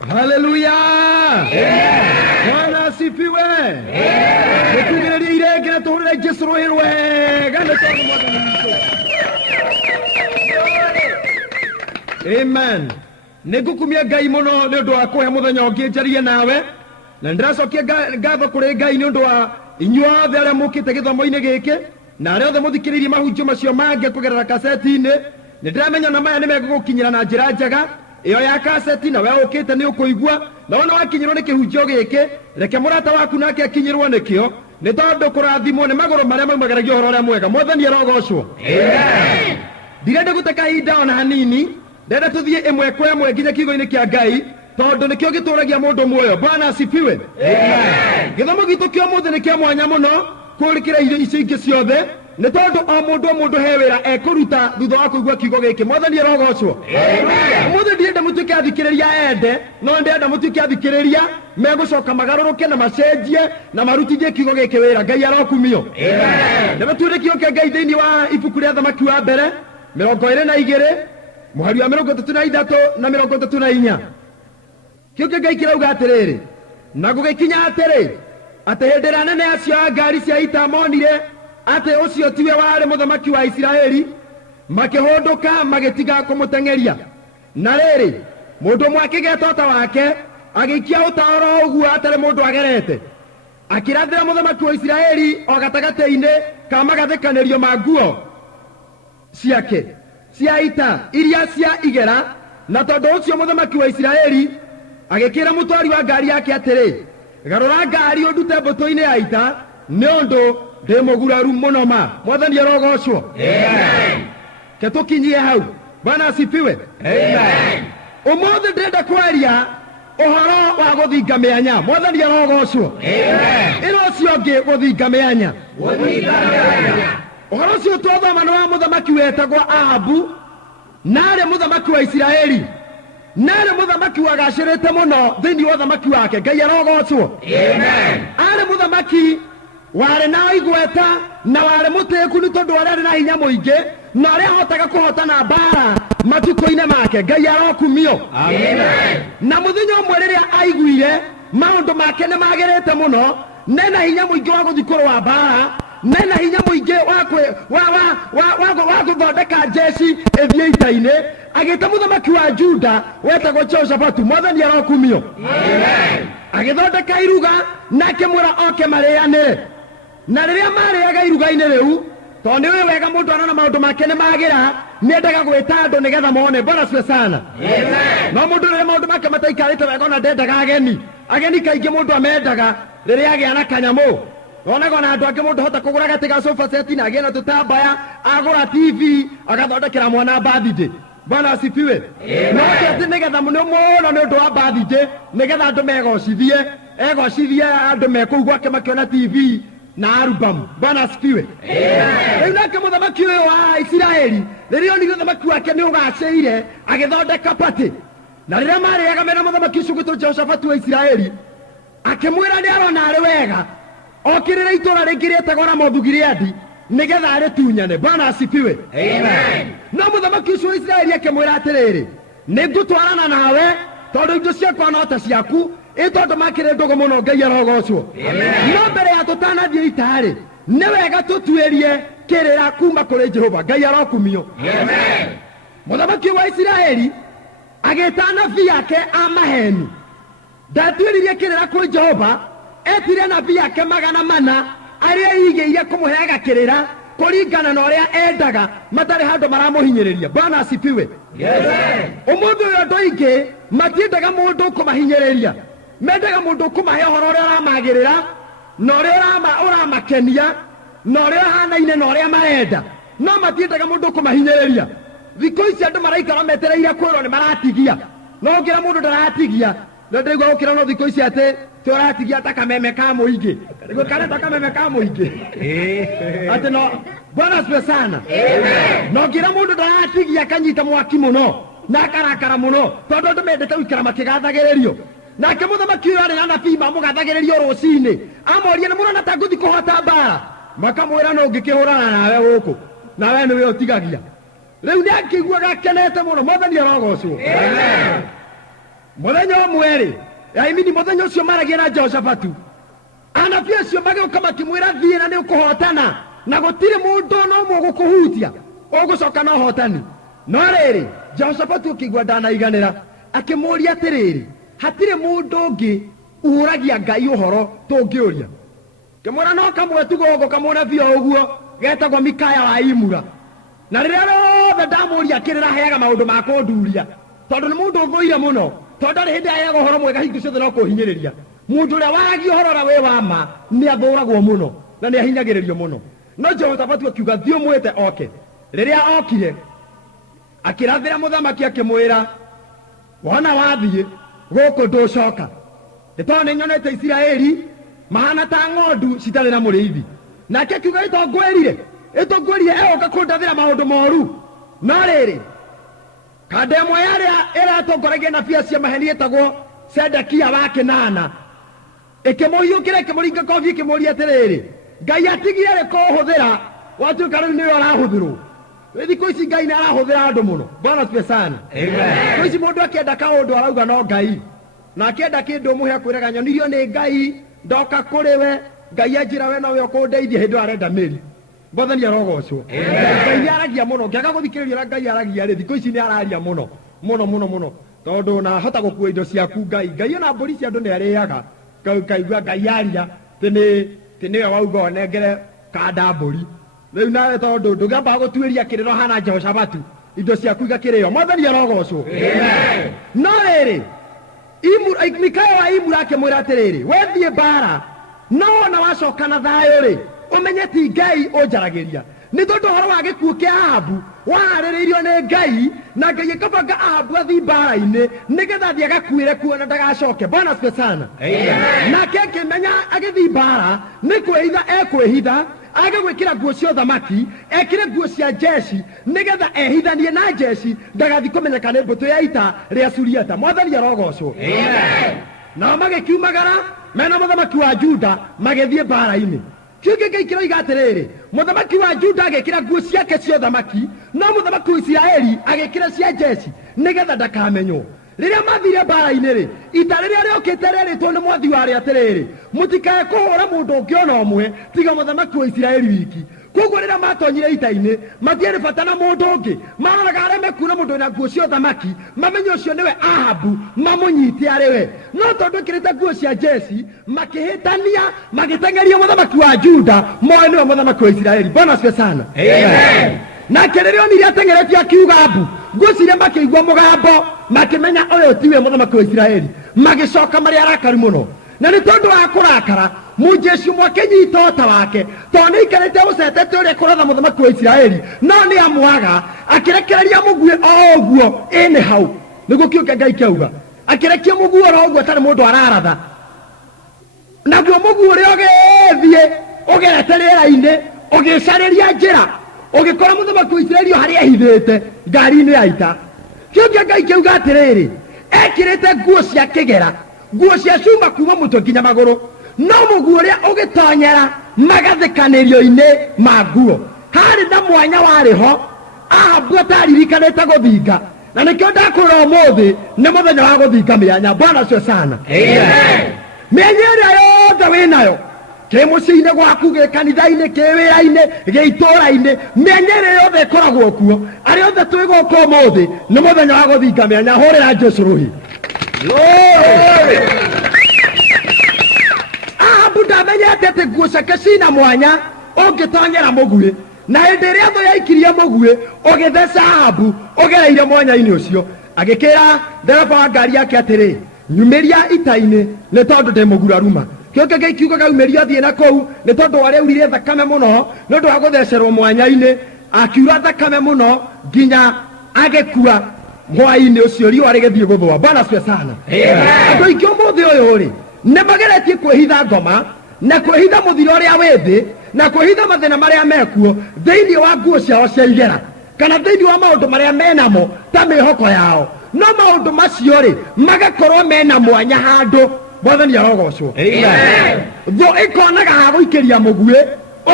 Hallelujah. Bwana asifiwe. Tukiredia irege tuhurire Jesu rohirwe gane toni mwathani witu. Amen. Nigukumia Ngai muno ni undu wa kuhe muthenya ungi njarie nawe na ndiracokia ngatho kuri Ngai ni undu wa inyuothe aria mukite githomo-ini giki na aria othe muthikiririe mahunjio macio mange kugerera kaseti-ini ni ndiramenya na maya ni megugukinyira na njira njega iyo ya kaseti na we ukite ni ukuigua na wona wakinyirwo ni kihunjio giki reke murata waku nake akinyirwo nikio ni tondu kurathimwo ni maguru maria maumagaragia uhoro uria mwega mwathani arogocwo. Amen. Ndirenda gute kahinda ona hanini ndenda tuthie imwe kwa imwe nginya kiugo-ini kia Ngai tondu nikio gituragia mundu muoyo. Bwana asifiwe. Amen. Githomo gitu kio muthe ni kia mwanya muno kurikira irio icio ingi ciothe ni tondu o mundu he wira ekuruta thutha wa kuigua kiugo giki mwathani arogocwo. Amen. Muthe ndienda mutuike athikiriria ende no ndenda mutuike athikiriria megucoka magaruruke na macenjie na marutithie kiugo giki wira. Ngai arokumio. Amen. Ndeba tuire kiugo kia Ngai thiini wa ibuku ria thamaki wa mbere 22 muhari wa 33 na 34 kiugo Ngai kirauga atiriri na gugikinya atiri ati hindi ria nene acio a ngari cia ita monire ati ucio tiwe wari muthamaki wa Isiraeli makihunduka magitiga kumuteng'eria na riri mundu umwe akigeta uta wake agiikia uta oro uguo atari mundu agerete akirathira muthamaki wa Isiraeli o gatagati-ini ka magathikanirio ma nguo ciake cia ita iria cia igera na tondu ucio muthamaki wa Isiraeli agikira mutwari wa ngari yake atiri garura ngari undute mbutu-ini ya ita ni undu ndi muguraru muno ma. Mwathani arogocwo. Amen. Ketukinyie hau. Bwana asifiwe. Amen. Umuthi ndenda kwaria uhoro wa guthinga mianya. Mwathani arogocwo. Amen. Ino cio ngi guthinga mianya. Uhoro ucio twathoma ni wa muthamaki wetagwo Ahabu nare muthamaki wa Isiraeli nare muthamaki wagacirite muno thiini wa thamaki wake. Ngai arogocwo. Amen. Are muthamaki wari na igweta na wari muteku ni tondu wari na hinya muingi na ari ahotaga kuhotana mbara matuko-ini make. Ngai arokumio. Amen. Na muthenya umwe riria aiguire maundu make ni magerete muno nena hinya muingi wa guthi kurwa mbara nena hinya muingi wa guthondeka jeshi ethie ita-ini agita muthamaki wa Juda wetagwo Jehoshafatu. Mwathani arokumio. Amen. Agithondeka iruga nake mwira oke marianire na riria mariaga iruga-ini riu tondu ni wega mundu arona maundu make ni magira niendaga gwita andu nigetha mone. Bwana asifiwe sana. Amen. No mundu riria maundu make mataikarite wega ona ndendaga ageni kaingi mundu amendaga riria agia na kanyamu onaga na andu angi mundu hota kugura gati ga sofa set na agia na tutambaya agura TV agathondekera mwana birthday. Bwana asifiwe. No ati nigetha muno muno ni undu wa birthday nigetha andu egocithie andu mekuigua makiona TV na album. Bwana asifiwe. Riu nake muthamaki uyu wa Isiraeli riria onire thamaki wake ni ugaceire agithondeka pati na riria mariaga mena muthamaki ucio gwitwo Jehoshafatu wa Isiraeli akimwira ni arona ari wega okirire itura ringi rietagwo Ramothu Gileadi nigetha aritunyane. Bwana asifiwe. Amen. No muthamaki ucio wa Isiraeli akimwira atiriri ningutwarana nawe tondu indo ciakwa no ta ciaku itondu makire ndugu muno. Ngai arogocwo. No mbere ya tutanathie itari ni wega tutuirie kirira kuma kuri Jehova. Ngai arokumio. Amen. Muthamaki wa Isiraeli agita nabii yake amaheni ndatuiririe kirira kuri Jehova etire nabii yake 400 aria yigiire kumuheaga kirira kuringana na uria endaga matari handu maramuhinyiriria. Bwana asifiwe. Amen. Umundu uyu andu aingi matiendaga mundu kumahinyiriria mendaga mundu kumahe uhoro uria uramagirira na uria uramakenia na uria hanaine na uria marenda no matiendaga mundu kumahinyiriria. Thikũ ici andu maraikara metereire kwirwo ni maratigia no ngira mundu ndaratigia na ndirigwa gukira no thikũ ici ati turatigia ta kameme ka muingi kana ta kameme ka muingi ati no. Bwana asifiwe sana. Amen. No ngira mundu ndaratigia kanyita mwaki muno na karakara muno tondu andu mendete guikara makigathagiririo nake muthamaki uyu ari na nabii mamugathagiririo rucini amoria ni murona ta nguthi kuhota mbara makamwira no ngikihurana nawe guku nawe niwe utigagia riu ni akiguaga akenete muno. Mwathani arogocwo. Amen. muthenya mweri yaimini muthenya ucio maragia na Jehoshafatu anabii acio magĩũka makĩmwĩra thiĩ na nĩ ũkũhotana na gũtirĩ mũndũ no mũgũkũhutia ũgũcoka na ũhotani no rĩrĩ Jehoshafatu akĩigua ndanaiganĩra akĩmũũria atĩrĩrĩ hatirĩ mũndũ ũngĩ ũragia Ngai ũhoro tũngĩũria kĩmwĩra no kamwe tu gũkũ kamũnabii o ũguo getagwo Mikaya wa Imura na rĩrĩa rothe ndamũũria akĩrĩra heaga maũndũ ma kũnduria tondũ nĩ mũndũ ũthũire mũno tondũ ndarĩ hĩndĩ aheaga ũhoro mwega hingo ciothe no kũhinyĩrĩria mũndũ ũrĩa waragia ũhoro ũrĩa wĩ wa ma nĩ athũragwo mũno na nĩ ahinyagĩrĩrio mũno no Jehoshafatu akiuga thiĩ ũmwĩte oke rĩrĩa okire akĩrathĩra mũthamaki akĩmwĩra wona wathiĩ gũkũ ndũcoka nĩ tondũ nĩ nyonete Isiraeli mahana ta ng'ondu citarĩ na mũrĩithi nake akiuga ĩtongwĩrire egoka kũndathĩra maũndũ moru no rĩrĩ kanda ĩmwe yarĩa ĩratongoragia nabii cia maheni ĩtagwo Sedekia wa Kenana ĩkĩmũhiũkĩra ĩkĩmũringa kobi ĩkĩmũũria atĩrĩrĩ Ngai atigire rĩ kũhũthĩra watuĩka rĩu nĩwe arahũthĩrwo thikũ ici Ngai nĩ arahũthĩra andũ mũno Bwana asifiwe sana thikũ ici mũndũ akĩenda kaũndũ arauga no Ngai na akĩenda kĩndũ mũhe akwĩraga nyonirio nĩ Ngai ndoka kũrĩ we Ngai anjĩra we nowe ũkũndeithia hĩndĩ arenda mĩri Mwathani arogocwo Ngai nĩ aragia mũno ngĩaga gũthikĩrĩria ũrĩa Ngai aragia rĩ thikũ ici nĩ araria mũno mũno tondũ nahota gũkua indo ciaku Ngai ona mbũri cia andũ nĩ arĩaga kaigua Ngai aria tĩ nĩwe wauga onengere kanda mbũri rĩu nawe tondũ ndũngĩamba gũtuĩria kĩrĩro hana Jehoshafatu indo ciaku igakĩrĩo Mwathani arogocwo no rĩrĩ Mikaya wa Imura akĩmwĩra atĩrĩrĩ wethiĩ mbara no wona wacoka na thayũ rĩ ũmenye ti Ngai ũnjaragĩria nĩ tondũ ũhoro wa gĩkuũ kĩa Ahabu waharĩrĩirio nĩ Ngai na Ngai akabanga Ahabu athi mbara-inĩ nĩgetha thiĩ agakuĩre kuo na ndagacoke Bwana asifiwe sana nake akĩmenya agĩthi mbara nĩ kwĩhitha ekwĩhitha agagwĩkĩra nguo cia ũthamaki ekĩre nguo cia jeshi nĩgetha ehithanie na jeshi ndagathi kũmenyeka nĩ mbũtũ ya ita rĩa Suriata Mwathani arogocwo nao magĩkiumagara mena mũthamaki wa Juda magĩthiĩ mbara-inĩ kiugo gĩkĩroiga atĩrĩrĩ mũthamaki wa Juda agĩkĩra nguo ciake cia ũthamaki no mũthamaki wa Isiraeli agĩkĩra cia jeshi nĩgetha ndakamenywo rĩrĩa mathire mbara-inĩ rĩ ita rĩrĩa rĩokĩte rĩrĩtwo nĩ mwathi warĩ atĩrĩrĩ mũtikae kũhũra mũndũ ũngĩ ona ũmwe tiga mũthamaki wa Isiraeli wiki koguo rĩrĩa matonyire ita-inĩ matiarĩ bata na mũndũ ũngĩ maroraga arĩa mekuona mũndũ wĩna nguo cia ũthamaki mamenye ũcio nĩwe Ahabu mamũnyite arĩ we no tondũ ĩkĩrĩte nguo cia jeshi makĩhĩtania magĩteng'eria mũthamaki wa Juda moe nĩwe mũthamaki wa Isiraeli Bwana asifiwe sana nake rĩrĩa onire ateng'eretio akiuga mbu ngwĩciria makĩigua mũgambo makĩmenya ũyũ tiwe mũthamaki wa Isiraeli magĩcoka marĩ arakaru mũno na nĩ tondũ wa kũrakara mũjeshi ũmwe akĩnyita ũta wake tondũ nĩ aikarĩte ũcetete ũrĩa kũratha mũthamaki wa Isiraeli no nĩ amwaga akĩrekereria mũguĩ o ũguo ĩnĩ hau nĩguo kĩũke Ngai kĩauga akĩrekia mũguĩ oro ũguo atarĩ mũndũ araratha naguo mũguĩ ũrĩa ũgĩthiĩ ũgerete rĩera-inĩ ũgĩcarĩria njĩra ũgĩkora mũthamaki wa Isiraeli harĩa ehithĩte ngari-inĩ ya ita kĩũke Ngai kĩauga atĩrĩrĩ ekĩrĩte nguo cia kĩgera nguo cia cuma kuma mũtwe nginya magũrũ no mũguĩ ũrĩa ũgĩtonyera magathĩkanĩrio-inĩ ma nguo harĩ na mwanya warĩ ho Ahabu ataririkanĩte gũthinga na nĩkĩo ndakwĩra ũmũthĩ nĩ mũthenya wa gũthinga mĩanya Bwana asifiwe sana mĩanya ĩrĩa yothe wĩnayo kĩ mũciĩ-inĩ gwaku gĩ kanitha-inĩ kĩ wĩra-inĩ gĩ itũũra-inĩ mĩanya ĩrĩa yothe ĩkoragwo kuo arĩa othe twĩ gũkũ ũmũthĩ nĩ mũthenya wa gũthinga mĩanya hũrĩra Jesũ rũhi Ahabu ndamenyete atĩ nguo ciake cina mwanya ũngĩtonyera mũguĩ na hĩndĩ ĩrĩa thũ yaikirie mũguĩ ũgĩtheca Ahabu ũgereire mwanya-inĩ ũcio agĩkĩra ndereba wa ngari yake atĩrĩ nyumĩria ita-inĩ nĩ tondũ ndĩ mũguraruma kĩoke gĩkiugaga umĩria thiĩ na kũu nĩ tondũ warĩa urire thakame mũno nĩ ũndũ wa gũthecerwo mwanya-inĩ akiura thakame mũno nginya agĩkua hwaĩ-inĩ ũcio riũa rĩgĩthiĩ gũthũa Bwana asifiwe sana andũ aingĩ ũmũthĩ ũyũ rĩ nĩ mageretie kwĩhitha ngoma na kwĩhitha mũthiro ũrĩa wĩ thĩ na kwĩhitha mathĩna marĩa mekuo thĩinĩ wa nguo ciao cia igera kana thĩinĩ wa maũndũ marĩa menamo ta mĩhoko yao no maũndũ macio rĩ magakorwo mena mwanya handũ Mwathani arogocwo thũ ĩkonaga ha gũikĩria mũguĩ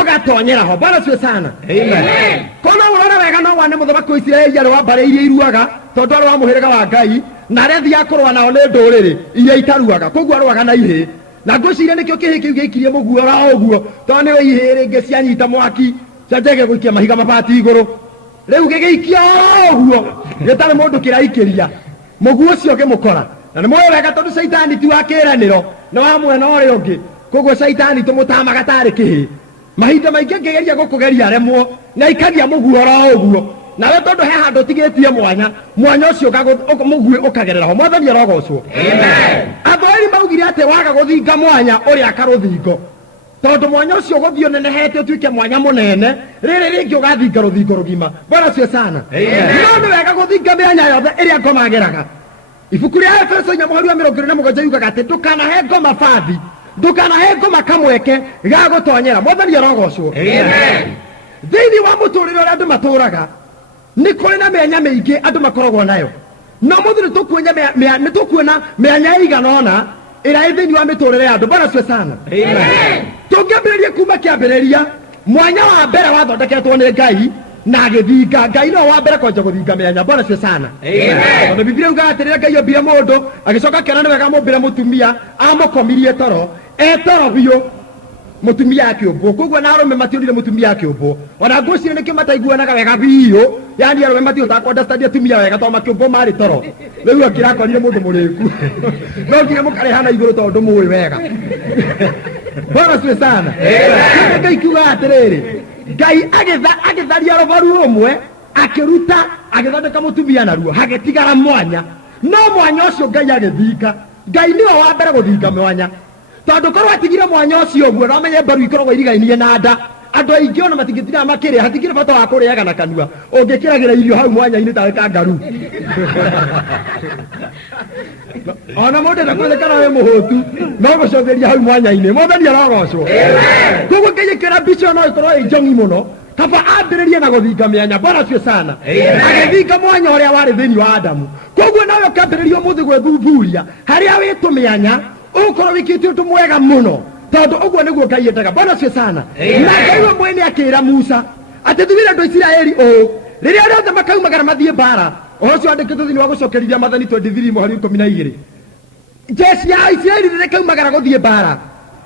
ugatonyera ho. Bwana siwe sana. Amen. Kona urona wega no wane muthamaki wa Isiraeli ari wambareirie iruaga tondu ari wa muhirega wa Ngai na rethi akorwa nao ne nduriri iria itaruaga koguo arwaga na ihe na ngwiciria nikio kihi kiu gikirie muguora oguo tondu ni ihiri nge cianyita mwaki cianjege guikia mahiga mabati iguru riu gigiikia oguo gitari mundu kiraikiria muguo ucio ngimukora na ni moyo wega tondu Saitani ti wa kiraniro na wa mwena uri ungi koguo Saitani tumutamaga tari kihi mahinda maingi ngigeria gukugeria remwo na ikagia muguora oguo nawe tondu he handu tigitie mwanya ucio mugue ukagerera ho. Mwathani arogocwo. Amen. Athori maugire ati waga guthinga mwanya uri akaruthingo tondu mwanya ucio guthio nenehete utuike mwanya munene riri ringi ugathinga ruthingo rugima. Bwana siwe sana. Amen. Ndu wega guthinga myanya yothe iria ngomageraga. Ibuku ria Efeso 4:27 yugaga ati ndukanahe ngoma bathi ndukanahe ngoma kamweke ga gutonyera. Mwathani arogocwo. Amen. Thiini wa muturire uria andu maturaga ni kuri na myanya mingi andu makoragwo nayo no muthuri tukuona myanya iganona ira ithini wa miturire andu. Bwana siwe sana. Amen. Tungĩambĩrĩria kuma kĩambĩrĩria mwanya wa mbere wathondeketwo nĩ Ngai na agĩthinga. Ngai no wa mbere kwanja gũthinga myanya. Bwana siwe sana. Amen. Tondũ Biblia yugaga atĩrĩrĩa Ngai ombire mũndũ agĩcoka akĩona nĩ wega mũmbĩre mũtumia amũkomirie toro etoro biũ mutumia akiumbwo koguo na arume matiurire mutumia akiumbwo ona ngwiciria nikio mataiguanaga wega biũ yani arume matihotaga understand atumia wega to makiumbwo mari toro riu akirakorire mundu muriku no nginya mukarehana iguru tondu muwi wega. Bwana siwe sana. Ngai kiuga atiriri Ngai agitharia robaru rumwe akiruta agithondeka mutumia naruo hagetigara mwanya no mwanya ucio Ngai agithinga. Ngai niwe wa mbere guthinga mwanya tondu korwo atigire mwanya ucio guo no menye mbaru ikoragwo irigainie na nda andu aingi ona matingitira makiria hatigire bata wa kuriaga na kanua ungikiragira irio hau mwanya-ini tawe kangaru ona mundu na kwethekana we muhutu no gucotheria hau mwanya-ini. Mwathani arogocwo. Koguo ngĩnyĩkĩra mbica no ikorwo ĩnjongi muno kaba ambĩrĩrie na gũthinga myanya. Bwana siwe sana. Agĩthinga mwanya ũrĩa warĩ thĩinĩ wa Adamu koguo nawe ũkambĩrĩria ũmũthĩ gwĩthuthuria harĩa wĩ tũmyanya ukorwo wikite undu mwega muno tondu uguo niguo Ngai endaga. Bwana siwe sana. Na Ngai we mwene akira Musa ati thugire andu Isiraeli riria rothe makaumagara mathie mbara ucio andikitwo thiini wa gucokerithia Mathani 23:12 jeshi ya Isiraeli riria kaumagara guthie mbara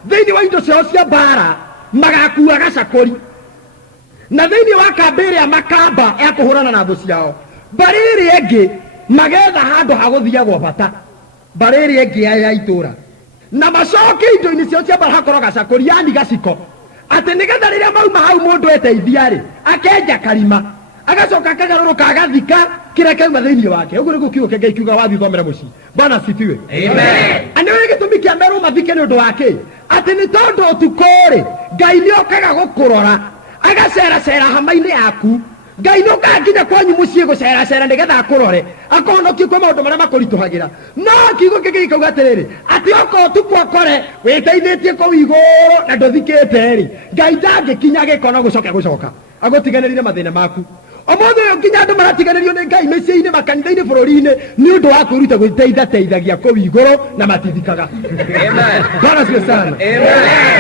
thiini wa indo ciao cia mbara magakua gacakuri na thiini wa kambere ya makamba ya kuhurana na thu ciao mbari iri engi magetha handu ha guthiagwo bata mbari iri engi ya itura na macoke indo-ini cio cia mbara hakorwo gacakuri yani gaciko ati nigetha riria mauma hau mundu eteithia ri akenja karima agacoka akagaruruka agathika kiria kauma thiini wake. Uguo niguo kiugo kia Ngai kiuga wathi thomera mucii. Bwana asifiwe. Amen. Ani we gitumi kia meru mathike ni undu wake ati ni tondu utukuri Ngai ni okaga gukurora agacera hama-ini yaku. Ngai no kanginya kwanyu mucii gucera nigetha akurore akohonokie kwa maundu maria makurituhagira no kiugo kiki kauga atiriri ati oko tukwakore witeithĩtie kũu igũrũ na ndũthikĩte ri Ngai ndangĩkinya gĩkono gucoka agũtiganĩrire mathĩna maku. Ũmũthĩ ũyũ nginya andũ maratiganĩrio nĩ Ngai mĩciĩ-inĩ makanitha-inĩ bũrũri-inĩ nĩ ũndũ wa kwĩruta gwĩteithateithagia kũu igũrũ na matithikaga. Bwana siwe sana.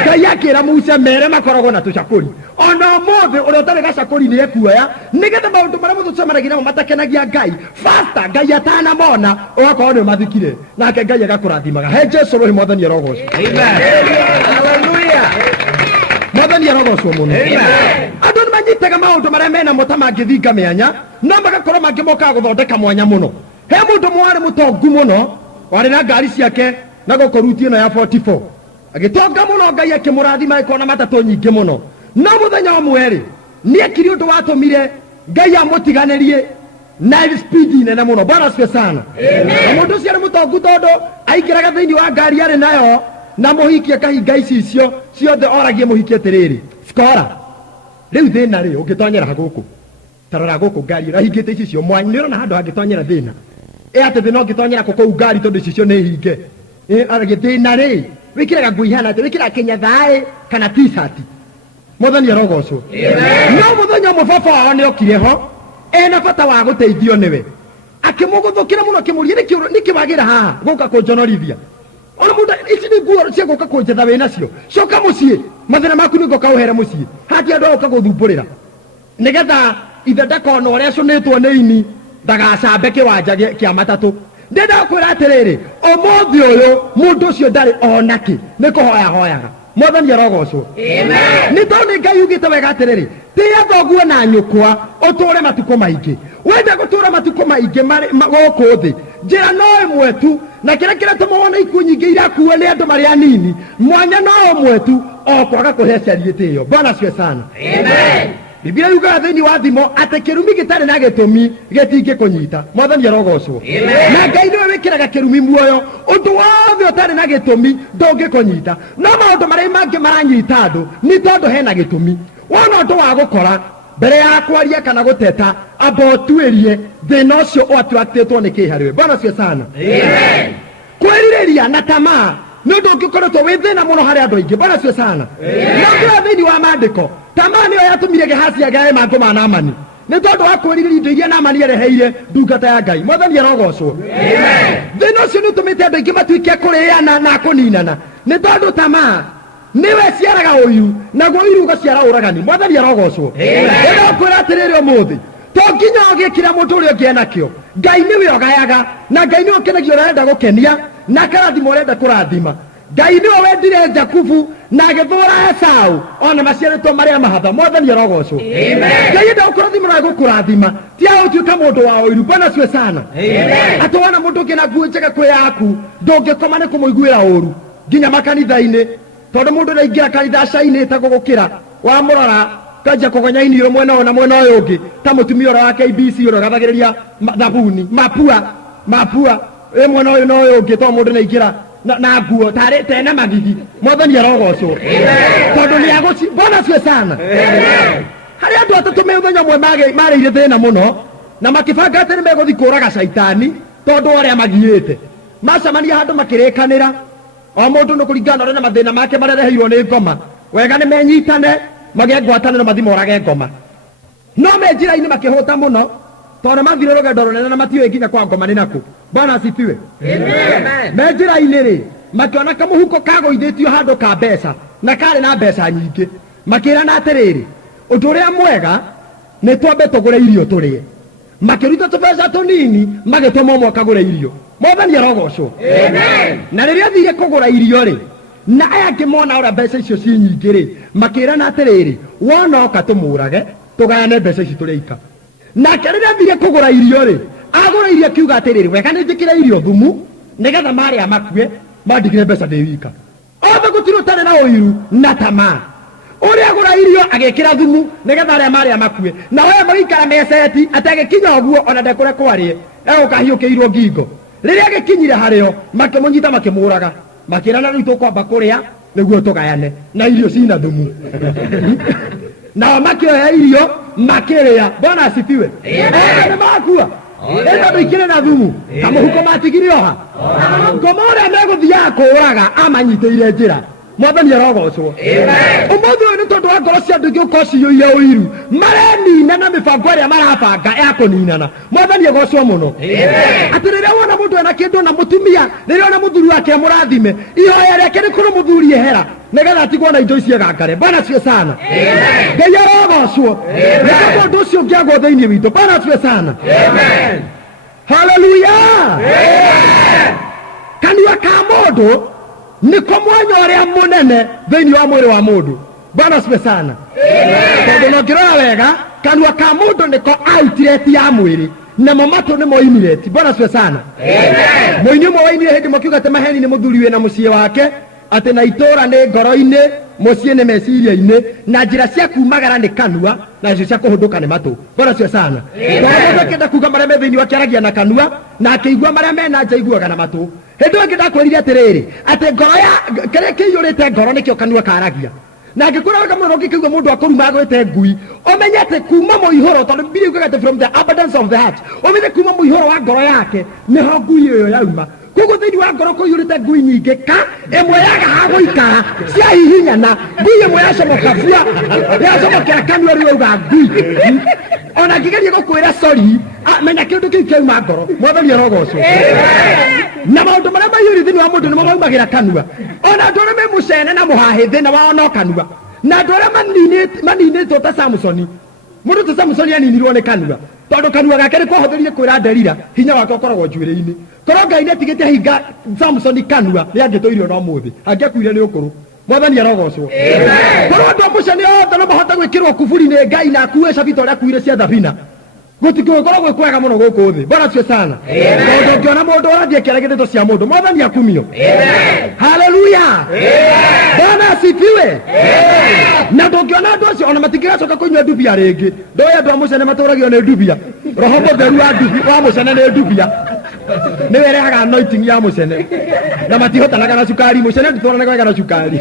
Ngai akĩra Musa mere makoragwo na tũcakũri ona ũmũthĩ ũrĩa ũtarĩ gacakũri nĩ ekuoya nĩgetha maũndũ marĩa mũtũcemanagia namo matakenagia Ngai fasta Ngai atanamona ũgakorwo nĩ mathikire nake Ngai agakũrathimaga. He Jesu rũhi. Mwathani arogocwo. Hallelujah. Mwathani arogocwo mũno. Andũ nĩ manyitaga maũndũ marĩa menamo ta mangĩthinga myanya no magakorwo mangĩ mokaga gũthondeka mwanya mũno. He mũndũ mwarĩ mũtongu mũno warĩ na ngari ciake na gũkũ ruti ĩno ya 44 agĩtonga mũno Ngai akĩmũrathima agĩkorwo na matatũ nyingĩ mũno no mũthenya ũmwe rĩ nĩekire ũndũ watũmire Ngai amũtiganĩrie na speed nene mũno. Bwana siwe sana. Na mũndũ ũcio arĩ mũtongu tondũ aingĩraga thĩinĩ wa ngari arĩ nayo na mũhiki akahinga ici icio ciothe oragie mũhiki atĩrĩrĩ skora rĩu thĩna rĩ ũngĩtonyera gũkũ tarora gũkũ ngari rahingĩte ici icio mwanya nĩ ũrona handũ hangĩtonyera thĩna atĩ thĩna ũngĩtonyera kũu ngari tondũ ici icio nĩ hinge aragie thĩna rĩ wĩkĩraga nguo ihana atĩ wĩkĩraga kĩnyathaĩ kana t-shirt. Mwathani arogocwo. No mũthenya ũmwe baba wao nĩokire ho ena bata wa gũteithio nĩwe akĩmũgũthũkĩra mũno akĩmũria nĩkĩ wagira haha gũka kũnjonorithia ona mũndũ ici ni nguo cia guka kunjetha we nacio coka mucii mathina maku ni ngoka uhere mucii hati andu oka guthumburira nigetha ithe ndakona uria cunitwo ni ini ndagacambe kiwanja kia matatu ndenda kwira atiriri umuthi uyu mundu ucio ndari onaki ni kuhoya hoyaga mwathani arogocwo amen ni tondu Ngai ugite wega atiriri tia thoguo na nyukwa uture matuko maingi wenda gutura matuko maingi goku thi njira no imwe tu na kira tumwona ikuo nyingi irakuo ni andu mari anini mwanya no umwe tu okwaga kuhe ciari gitio Bwana asifiwe sana amen Biblia yuga thini wa thimo ate kirumi gitari na gitumi gitingi kunyita mwathani arogocwo amen na Ngai niwe wikiraga kirumi muoyo undu wothe utari na gitumi ndungi kunyita no maundu mari mangi maranyita andu ni tondu hena gitumi wona undu wa gukora mbere ya kwaria kana guteta abotuirie thina ucio atwatitwo ni kihariwe Bwana asifiwe sana amen kwiriria na tamaa ni undu ngikoretwo wi thina muno hari andu aingi Bwana asifiwe sana na kwa thini wa maandiko tamaa niyo yatumire Gehazi agae mangu ma Naamani ni tondu wa kwiriria indo iria Naamani ereheire ndungata ya Ngai mwathani arogocwo amen thina ucio ni utumite andu aingi matuike kuriana na kuninana ni tondu tamaa niwe ciaraga uyu naguo uyu ugaciara uragani mwathani arogocwo amen kwira atiriri umuthi to nginya ogikira mundu uria ungi enakio Ngai niwe ogayaga na Ngai niwe ukenagia uria arenda gukenia na karathima urenda kurathima Ngai niwe wendire Jakubu na agithura Esau ona maciaritwo maria mahatha mwathani arogocwo amen Ngai enda ukurathima na gukurathima tia utuika mundu wa uiru Bwana asifiwe sana amen atwana mundu ngina nguo njega kwi yaku ndungikoma ni kumuiguira uru nginya makanitha-ini tondu mundu naingira kanitha cainite gugukira wa murora kanja kugonya iniro mwena ona mwena uyu ungi ta mutumia ora wa KBC ura gathagiriria thabuni mapua mwena uyu no uyu ungi to mundu naingira na nguo tari tena magigi mwathani arogocwo amen tondu ni aguci Bwana asifiwe sana amen hari andu atatu me uthenya mwe marire thina muno na makibanga ati ni meguthi kuraga caitani tondu aria magiite macamania handu makirikanira o mundu no kuringana ore na mathina make marereheirwo ni ngoma wega ni menyitane mage ngwataniro mathimo orage ngoma no me njira-ini makihuta muno tondu mathire rugendo runene na matiwe nginya kwa ngoma ni naku Bwana asifiwe amen me njira-ini ri makiona kamuhuko kagoithitio handu ka mbeca na kari na mbeca nyingi makirana atiriri undu uria mwega ni twambe tugure irio turie makiruta tubeca tunini magituma mo kagure irio mwathani arogocwo amen na riria thire kugura irio ri na aya ngimona ora mbeca icio ci nyingi ri makirana atiriri wona oka tumurage tugayane mbeca ici tureika na riria thire kugura irio ri agura irio kiuga atiriri weka ni njikire irio thumu nigetha mari amakue mandigire mbeca ndi wika othe gutiro tare na uiru na tamaa uria agura irio agekira thumu nigetha aria mari amakue na we magikara meseti atagikinya oguo ona ndekure kwarie egukahiukiirwo ngingo riria gikinyire hario makimunyita makimuraga makirana riu tukwamba kuria niguo tugayane na irio cina thumu na makioya irio makiria Bwana asifiwe amen makua enda ndikire na thumu kamuhuko matigire oha ngoma uria meguthiaga kuraga amanyiteire njira mwathani arogocwo amen umuthi uyu ni tondu wa ngoro cia andu ingi ukorwo ciyuire uiru marenina na mibango iria marabanga ya kuninana mwathani agocwo muno amen ati riria wona mundu ena kindu na mutumia riria wona muthuri wake murathime ihoya riake ni kuru muthuri ehera nigetha atigwo na indo icio gangare Bwana asifiwe sana amen Ngai arogocwo amen undu ucio ungiagwo thiini witu Bwana asifiwe sana amen haleluya amen kanua ka mundu niko mwanya uria munene thiini wa mwiri wa mundu Bwana asifiwe sana amen tondu no ngirora wega kanua ka mundu niko outlet ya mwiri na mamato nimo inlet Bwana asifiwe sana amen moinyo mo waini hindi mokiuga te maheni ni muthuri we na mucie wake ati na itora ni ngoro-ini mucie ni meciria-ini na njira cia kumagara ni kanua na icio cia kuhunduka ni matu Bwana asifiwe sana tondu akienda kuga maria me thiini wake aragia na kanua na akigua maria mena nja iguaga na matu hindi ingi ndakwirire atiriri ati ngoro ya kiria kiyurite ngoro nikio kanua karagia na ngikura wega muno ngikigua mundu akuruma gwite ngui omenye ati kuma muihoro tondu Biblia ikuga ati from the abundance of the heart omenye kuma muihoro wa ngoro yake niho ngui iyo yauma koguo thiini wa ngoro kũiyũrĩte ngui nyingĩ ka ĩmwe yaga ha gũikara ciahihinyana ngui ĩmwe yacomoka bua yacomokera kanua rĩu auga ngui ona ngĩgeria gũkwĩra sori menya kĩndũ kĩu kĩauma ngoro Mwathani arogocwo na maũndũ marĩa maiyũri thĩinĩ wa mũndũ nĩmo maumagĩra kanua ona andũ arĩa me mũcene na mũhahĩ thĩna wao no kanua na andũ arĩa maninĩtwo ta Samsoni mũndũ ta Samsoni aninirwo nĩ kanua tondũ kanua gake nĩ kwahũthĩrire kwĩra Delila hinya wake ũkoragwo njuĩrĩ-inĩ korwo Ngai nĩatigĩte hinga Samsoni kanua nĩangĩtũirio no mũthĩ angĩakuire nĩ ũkũrũ Mwathani arogocwo korwo andũ a mũcene othe no mahote gwĩkĩrwo kuburi nĩ Ngai na akuue cabita ũrĩa akuire cia thabina gũtigũkorwo gwĩ kwega mũno gũkũ thĩ Bwana cio sana tondũ ũngĩona mũndũ ũrathiĩ kĩaragĩrĩto cia mũndũ Mwathani akumio haleluya Bwana asifiwe na ndũngĩona andũ acio ona matingĩgacoka kũnyua ndubia rĩngĩ ndoĩ andũ a mũcene matũragio nĩ ndubia roho mũtheru wa mũcene nĩ ndubia nĩwe ĩrehaga anointing ya mũcene na matihotanaga na cukari mũcene ndũtwaranaga wega na cukari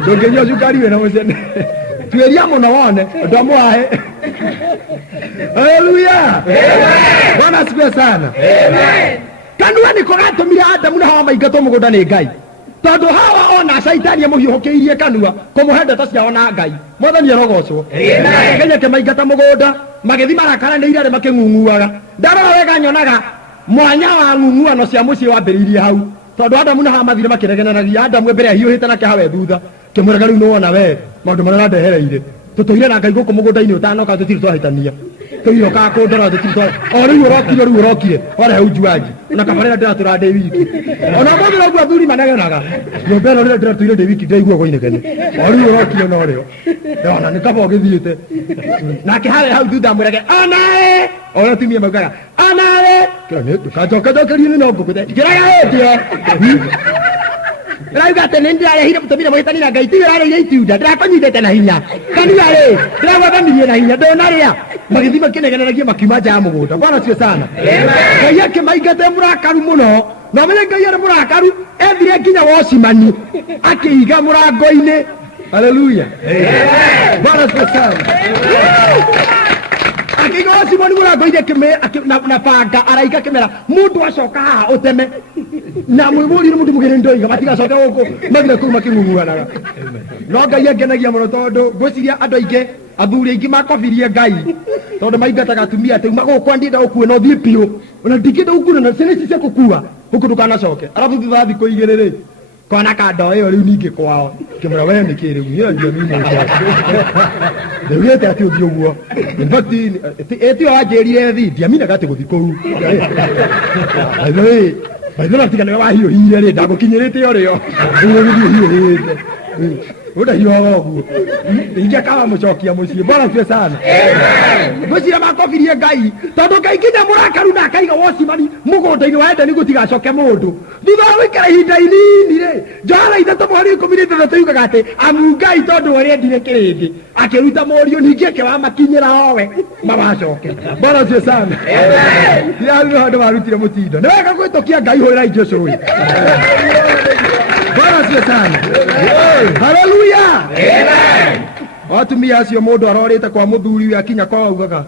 ndũngĩnyua cukari wĩna mũcene tuĩria mũno wone andũ amwe ahe haleluya Bwana asifiwe sana kanua nĩko gatũmire Adamu na Hawa maingatwo mũgũnda nĩ Ngai tondũ Hawa ona caitani amũhiũhũkĩirie kanua kũmũhe ndeto ciao na Ngai Mwathani arogocwo Ngai akĩmaingata mũgũnda magĩthiĩ marakaranĩire arĩ makĩng'ung'uaga ndarora wega nyonaga mwanya wa ng'ung'uano cia mũciĩ wambĩrĩirie hau tondũ Adamu na Hawa mathire makĩnegeneragia Adamu mbere ahiũhĩte nake Hawa thutha kĩmwĩraga rĩu nĩwona we maũndũ marĩa ũrandehereire tũtũire na Ngai gũkũ mũgũnda-inĩ ũtanoka tũtirĩ twahĩtania tũire ũkaga kũndora tũtirĩ twa o rĩu ũrokire warehe unjuaji na kabarĩra ndĩratũra ndĩ wiki ona mũndũ noguo athuri manegenaga nyũmba ĩno rĩrĩa ndĩratũire ndĩ wiki ndĩraigua gũinĩkene o rĩu ũrokire no rĩo ona nĩ kaba ũgĩthiĩte nake harĩa hau thutha amwĩrage onawe o ũrĩa atumia maugaga onawe ndũkanjokerie nĩ no ngũkũte njĩraga hĩndĩo rauga atĩ nĩ ndĩrarehire mũtũmire mũhĩtani na Ngai tiwe ũrarĩire itunda ndĩrakonyitĩte na hinya kanua rĩ ndĩragwathanirie na hinya ndũnarĩa magĩthiĩ makĩnegeneragia makiuma nja ya mũgũnda Bwana cio sana Ngai akĩmaingate mũrakaru mũno na menye Ngai arĩ mũrakaru ethire nginya wocimani akĩiga mũrango-inĩ haleluya Bwana cio sana akĩiga wocimani mũrango-inĩ na banga araika kĩmera mũndũ acoka haha ũteme na mwĩmũrire mũndũ mũgeni ndoiga matigacoke gũkũ mathire kũu makĩng'ung'uanaga no Ngai angenagia mũno tondũ ngwĩciria andũ aingĩ athuri aingĩ makobirie Ngai tondũ maingataga atumia atĩ magũkwa ndienda gũkuona ũthiĩ biũ ona ndingĩenda gũkuona na ciana ici cia gũkua gũkũ ndũkanacoke arabu thutha thikũ igĩrĩ rĩ kwana kando ĩyo rĩu ningĩ kwao kĩmwĩra we nĩ kĩ rĩu nĩendia mimũkwa ndĩugĩte atĩ ũthiĩ ũguo ĩtio wanjĩrire thi ndiaminaga atĩ gũthiĩ kũu maitho natigana we wahiũhire rĩ ndagũkinyĩrĩte ũrĩo ũgĩthiĩ ũdahiũhaga ũguo ingĩ akawa mũcokia mũciĩ Bwana cio sana ngwĩciria makobirie Ngai tondũ Ngai nginya mũrakaru na akaiga wocimani mũgũnda-inĩ wa Edeni gũtigacoke mũndũ thutha wa gũikara ihinda inini rĩ Johana 3:16 yugaga atĩ amu Ngai tondũ ũrĩendire kĩrĩndĩ akĩruta mũriũ ningĩ akĩwamakinyĩra owe mabacoke Bwana cio sana hau nĩ handũ warutire mũtindo nĩ wega gwĩtũkia Ngai hũĩrai Jesũ ũyũ Bwana cio sana haleluya atumia acio mũndũ arorĩte kwa mũthuri we akinya kwa augaga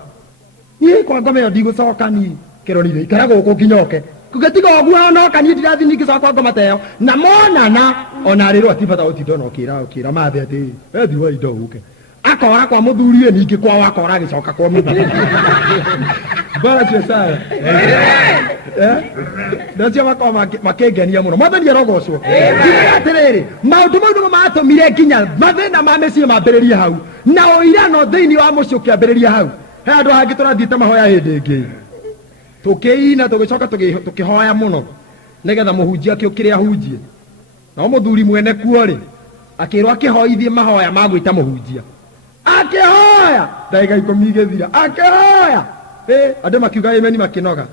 niĩ kwa ngoma ĩyo ndigũcoka niĩ kĩronire ikara gũkũ nginyoke kũgĩtiga ũguo onoka niĩ ndirathi ningĩcoka kwa ngoma ta ĩyo na monana ona rĩrwo atibata gũtinda ũkĩra mathe atĩ ethi wa indo ũke akora kwa mũthuri we ningĩ kwao akora agĩcoka kwa mũthuri Bwana cio sana ndacio makoma makĩngenia mũno Mwathani arogocwo atĩrĩrĩ maũndũ mau nĩmo matũmire nginya mathĩna ma mĩciĩ mambĩrĩrie hau na ũirano thĩinĩ wa mũciĩ ũkĩambĩrĩria hau he andũ hangĩ tũrathiĩte mahoya hĩndĩ ĩngĩ tũkĩina tũgĩcoka tũkĩhoya mũno nĩgetha mũhunjia akĩũkĩre ahunjie no mũthuri mwene kuo rĩ akĩrwo akĩhoithie mahoya ma gwĩta mũhunjia akĩhoya ndagĩka 10 igĩthira akĩhoya andũ makiuga ameni makĩnoga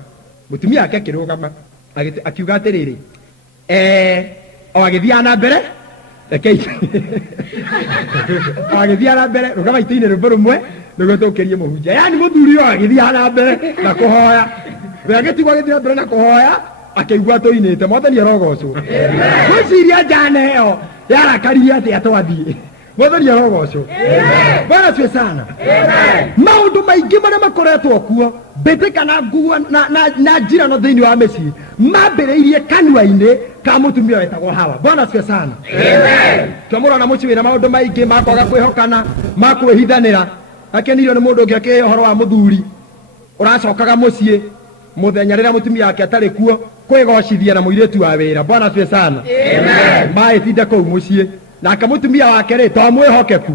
mũtumia ake akĩrũgama akiuga atĩrĩrĩ o agĩthiaga na mbere agĩthiaga na mbere rũgama itĩ-inĩ rũmbe rũmwe nĩguo tũkĩrie mũhunjia yani mũthuri ũyũ agĩthiaga na mbere na kũhoya we agĩtigwo agĩthiĩ na mbere na kũhoya akĩigua tũinĩte Mwathani arogocwo gwĩciria njane ĩyo yarakaririe atĩ atwathiĩ Mwathani arogocwo. Bwana asifiwe sana. Maundu maingi maria makoretwo kuo mbĩtĩka na nguo na njira no thĩinĩ wa mĩciĩ mambĩrĩirie kanua-inĩ ka mũtumia wetagwo Hawa. Bwana asifiwe sana. Twamũrona mũciĩ wĩna maũndũ maingĩ ma kwaga kwĩhokana, ma kwĩhithanĩra. Akenirio nĩ mũndũ ũngĩ akĩhe ũhoro wa mũthuri ũracokaga mũciĩ mũthenya rĩrĩa mũtumia wake atarĩ kuo kwĩgocithia na mũirĩtu wa wĩra. Bwana asifiwe sana. Maĩtinde kũu mũciĩ nake mũtumia wake rĩ to mwĩhokeku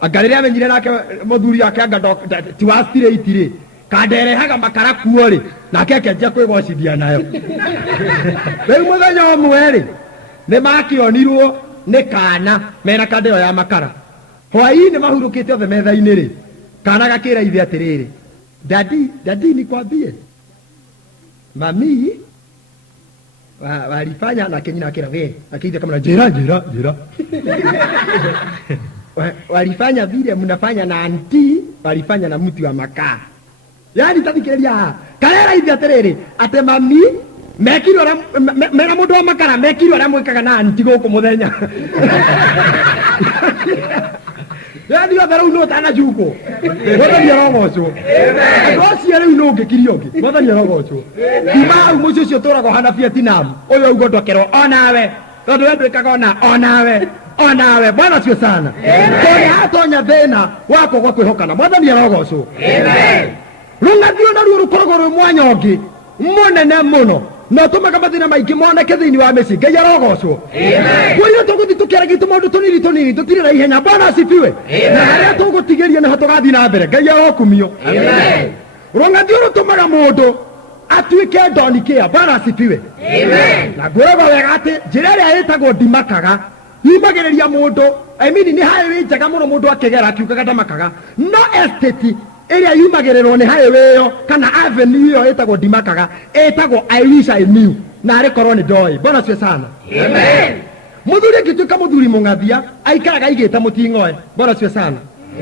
anga rĩrĩa amenyire nake mũthuri wake anga ti wa straight rĩ kanderehaga makara kuo rĩ nake akĩanjia kwĩgocithia nayo. Rĩu mũthenya ũmwe rĩ nĩ makĩonirwo nĩ kana mena kandeo ya makara. Hwaĩ-inĩ mahurũkĩte othe metha-inĩ rĩ kana gakĩra ithe atĩrĩrĩ, dadi nikwambie mami walifanya na kenyina akira wewe akija kama jera walifanya vile mnafanya na anti walifanya na mtu wa makaa. Yani tatikiria kalera hivi aterere ate mami mekiro mera mundu wa makara mekiro ara mwikaga na anti goko muthenya. Yani yo thara uno tana juko Mwathani arogocwo. Agocia riu no ngikiriogi Mwathani arogocwo. Ima umucio cio turago hana Vietnam uyu ugo ndokero onawe tondu we ndwikaga onawe. Bwana asifiwe sana. Tonya atonya thina wako gwa kwihokana. Mwathani arogocwo. Rungathio na ruo rukoragwo rwi mwanya ungi munene muno no tumaga mathina maingi moneke thiini wa mĩciĩ. Ngai arogocwo. Kuira tuguthi tukĩaragia maũndũ tunini tutire na ihenya. Bwana asifiwe. Na harĩa tũgũtigĩria nĩho tũgathiĩ na mbere. Ngai arokumio. Rungathio rutumaga mũndũ atuĩke ndoni kĩa. Bwana asifiwe. Na ngwĩragwo wega atĩ njĩra ĩrĩa ĩtagwo ndimakaga yumagĩrĩria mũndũ nĩ highway njega mũno mũndũ akĩgera akiugaga ndamakaga. No estate ĩrĩa yumagĩrĩrwo nĩ highway ĩyo kana avenue ĩyo ĩtagwo ndimakaga ĩtagwo I wish I knew na arĩkorwo nĩ ndoĩ. Bwana asifiwe sana. Mũthuri angĩtuĩka mũthuri mũng'athia aikaraga aigĩte mũting'oe. Bwana asifiwe sana.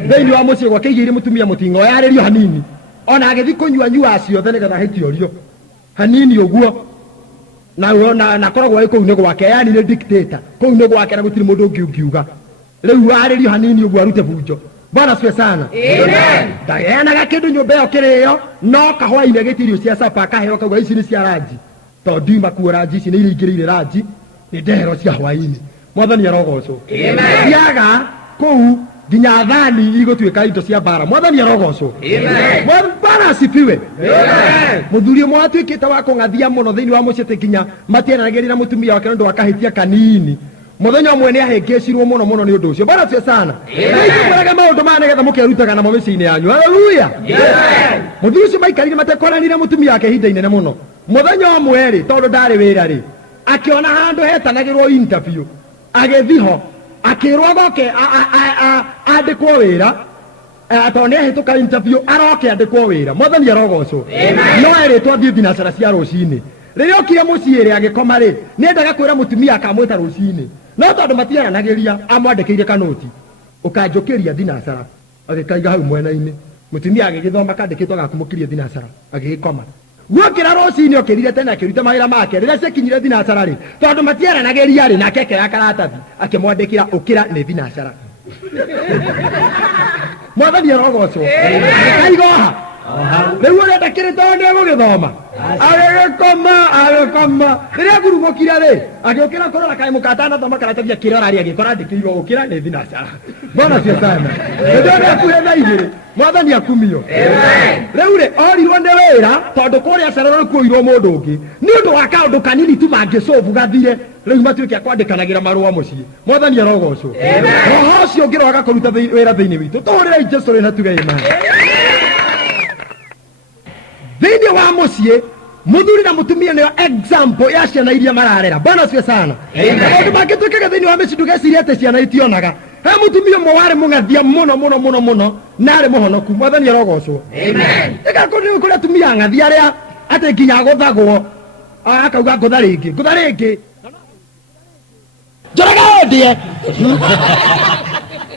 Thĩinĩ wa mũciĩ gwake aigĩire mũtumia mũting'oe arĩrio hanini ona agĩthiĩ kũnyua ciothe nĩgetha hĩtiorio hanini ũguo na koragwo kũu nĩ gwake. Yani nĩ dictator kũu nĩ gwake na gũtirĩ mũndũ ũngĩ ũngiuga. Rĩu arĩrio hanini ũguo arute bunjo. Bwana asifiwe sana. Ndaheanaga kĩndũ nyũmba ĩyo kĩrĩo no kahwainĩ gĩtirio cia sapa akaheo kauga ici nĩ cia ranji tondũ ndiuma kuo ranji ici nĩ iria ingĩrĩire ranji nĩ ndehero cia hwainĩ. Mwathani arogocwo. Thiaga kũu nginya thani igũtuĩka indo cia mbara. Mwathani arogocwo. Bwana asifiwe. Mũthuri ũmwe atuĩkĩte wa kũng'athia mũno thĩinĩ wa mũciĩ nginya matiaranagĩria na mũtumia wake nĩũndũ wa kahĩtia kanini. Muthenya ũmwe nĩ ahĩngĩcirwo mũno nĩ ũndũ ũcio. Bwana asifiwe sana. Nĩikwĩraga maũndũ maya nĩgetha mũkerutaga namo mĩciĩ-inĩ yanyu. Haleluya. Mũthuri ũcio maikarire matekoranire mũtumia wake ihinda inene mũno. Muthenya ũmwe rĩ tondũ ndarĩ wĩra rĩ akĩona handũ hetanagĩrwo interview agĩthiĩ ho akĩrwo goke andĩkwo wĩra tondũ nĩ ahĩtũka interview aroke andĩkwo wĩra. Mwathani arogocwo. No erĩtwo athiĩ thinacara cia rũcinĩ. Rĩrĩa okire mũciĩ rĩ agĩkoma rĩ nĩendaga kwĩra mũtumia akamwĩta rũcinĩ no tondũ matiaranagĩria amwandĩkĩire kanoti ũkanjũkĩria thinacara agĩkaiga hau mwena-inĩ. Mũtumia agĩgĩthoma kandĩkĩtwo agakumũkĩria thinacara agĩgĩkoma. Guokĩra rũcinĩ okĩrire tene akĩruta mawĩra make rĩrĩa ciakinyire thinacara rĩ tondũ matiaranagĩria rĩ nake ekĩra karatathi akĩmwandĩkĩra ũkĩra nĩ thinacara. Mwathani arogocwo. Akaigoha rĩu ũrenda kĩrĩ tondũ nĩegũgĩthoma agĩkoma rĩrĩa ngurumũkire rĩ agĩũkĩra kũrora kaĩ mũkatana thoma karatathi akĩrora rĩ agĩkora andĩkĩirwo ũkĩra nĩ thinacara. Bwana asifiwe sana. Nĩndĩrona akuhe thaa igĩrĩ. Mwathani akumio. Rĩu rĩ orirwo nĩ wĩra tondũ kũrĩa Saroro kuoirwo mũndũ ũngĩ nĩ ũndũ wa kaũndũ kanini tu mangĩcobu gathire rĩu matuĩke akwandĩkanagĩra marũa mũciĩ. Mwathani arogocwo. Roho ũcio ũngĩ roaga kũruta wĩra thĩinĩ witũ tũhũrĩre Jesũ rĩ na tuge amen. Thĩinĩ wa mũciĩ mũthuri na mũtumia nĩyo example ya ciana iria mararera. Bwana asifiwe sana. Maũndũ mangĩtuĩkaga thĩinĩ wa mĩciĩ ndũgecirie atĩ ciana itionaga. He mũtumia ũmwe warĩ mũng'athia mũno na arĩ mũhonoku. Mwathani arogocwo. Kũrĩ atumia ng'athia arĩa atĩ nginya agũthagwo akauga ngũtha rĩngĩ njoraga ndie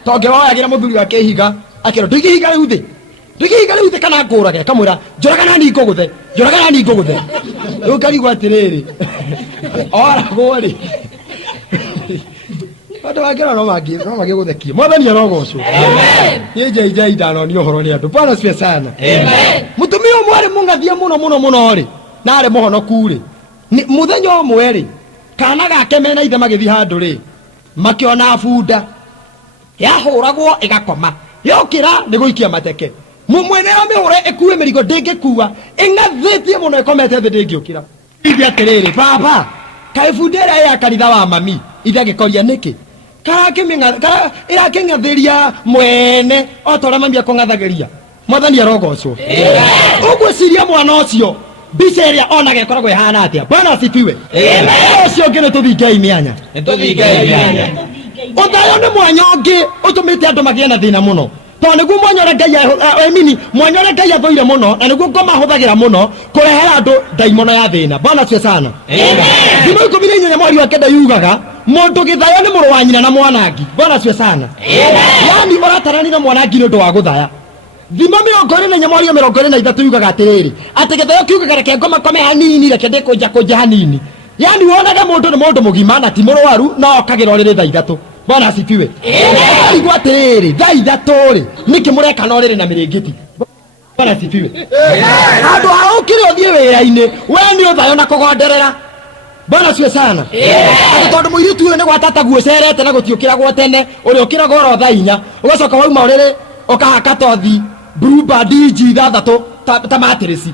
tondũ woyagĩra mũthuri wake ihiga akĩrwo ndũingĩhiga rĩu thĩ kana ngũrage kamwĩra njoraga nani ngũgũthe rĩu ngarigwo atĩrĩrĩ oragwo rĩ Watu wakira no magi guthekia. Mwathani arogocwo. Amen. Ye JJ ndano ni ohoro ni andu. Bwana sifa sana. Amen. Mutumia mwari mungathia muno ri. Na ari muhonoku ri. Muthenya umwe ri. Kana gake mena ithe magithi handu ri. Makiona bunda. Yahuragwo igakoma. Yokira ni guikia mateke. Mwene ya mihore ekuwe mirigo ndingikuwa. Ingathitie muno ikomete thi ndingiukira. Ithi atiriri baba. Kaibundera ya kanitha wa mami. Ithi agikoria niki. Kara irakeng'atheria mwene otora mami akongathageria. Mwathani arogocwo. Ugwiciria mwana ucio mbica iria onaga ikoragwo ihana atia. Bwana asifiwe. Amen. Ucio ngene tuthingei mianya. Tuthingei mianya. Uthayo ni mwanya ungi utumite andu magie na thina muno. To niguo mwanyore Ngai mwanyore Ngai athoire muno na niguo ngomahuthagira muno kurehera andu ndaimono ya thina. Bwana asifiwe sana. Amen. Thimo 14 mweri wa kenda yugaga mundu githayo ni muru wa nyina na mwanangi. Bwana asifiwe sana. Amen. Yani uratarani na mwanangi ni undu wa guthaya. Thimo 24 mweri wa 23 yugaga atiriri ati githayo kiugaga reke ngoma kome hanini reke ndikunja hanini. Yani wonaga mundu ni mundu mugima na ti murwaru no okagira riri thaa 3. Bwana asifiwe. Amen. Igwa atiriri thaa 3 ri niki mureka no riri na miringiti. Bwana asifiwe. Amen. Andu aukire uthie wira-ini we ni uthayo na kugonderera. Bwana asifiwe sana. Ati tondu muiritu uyu ni gwatata guocerete na gutiukiragwo tene uri ukiragwo ro thaa 4 ugacoka wauma uriri ukahaka tothi blue band DG 3 ta matrisi.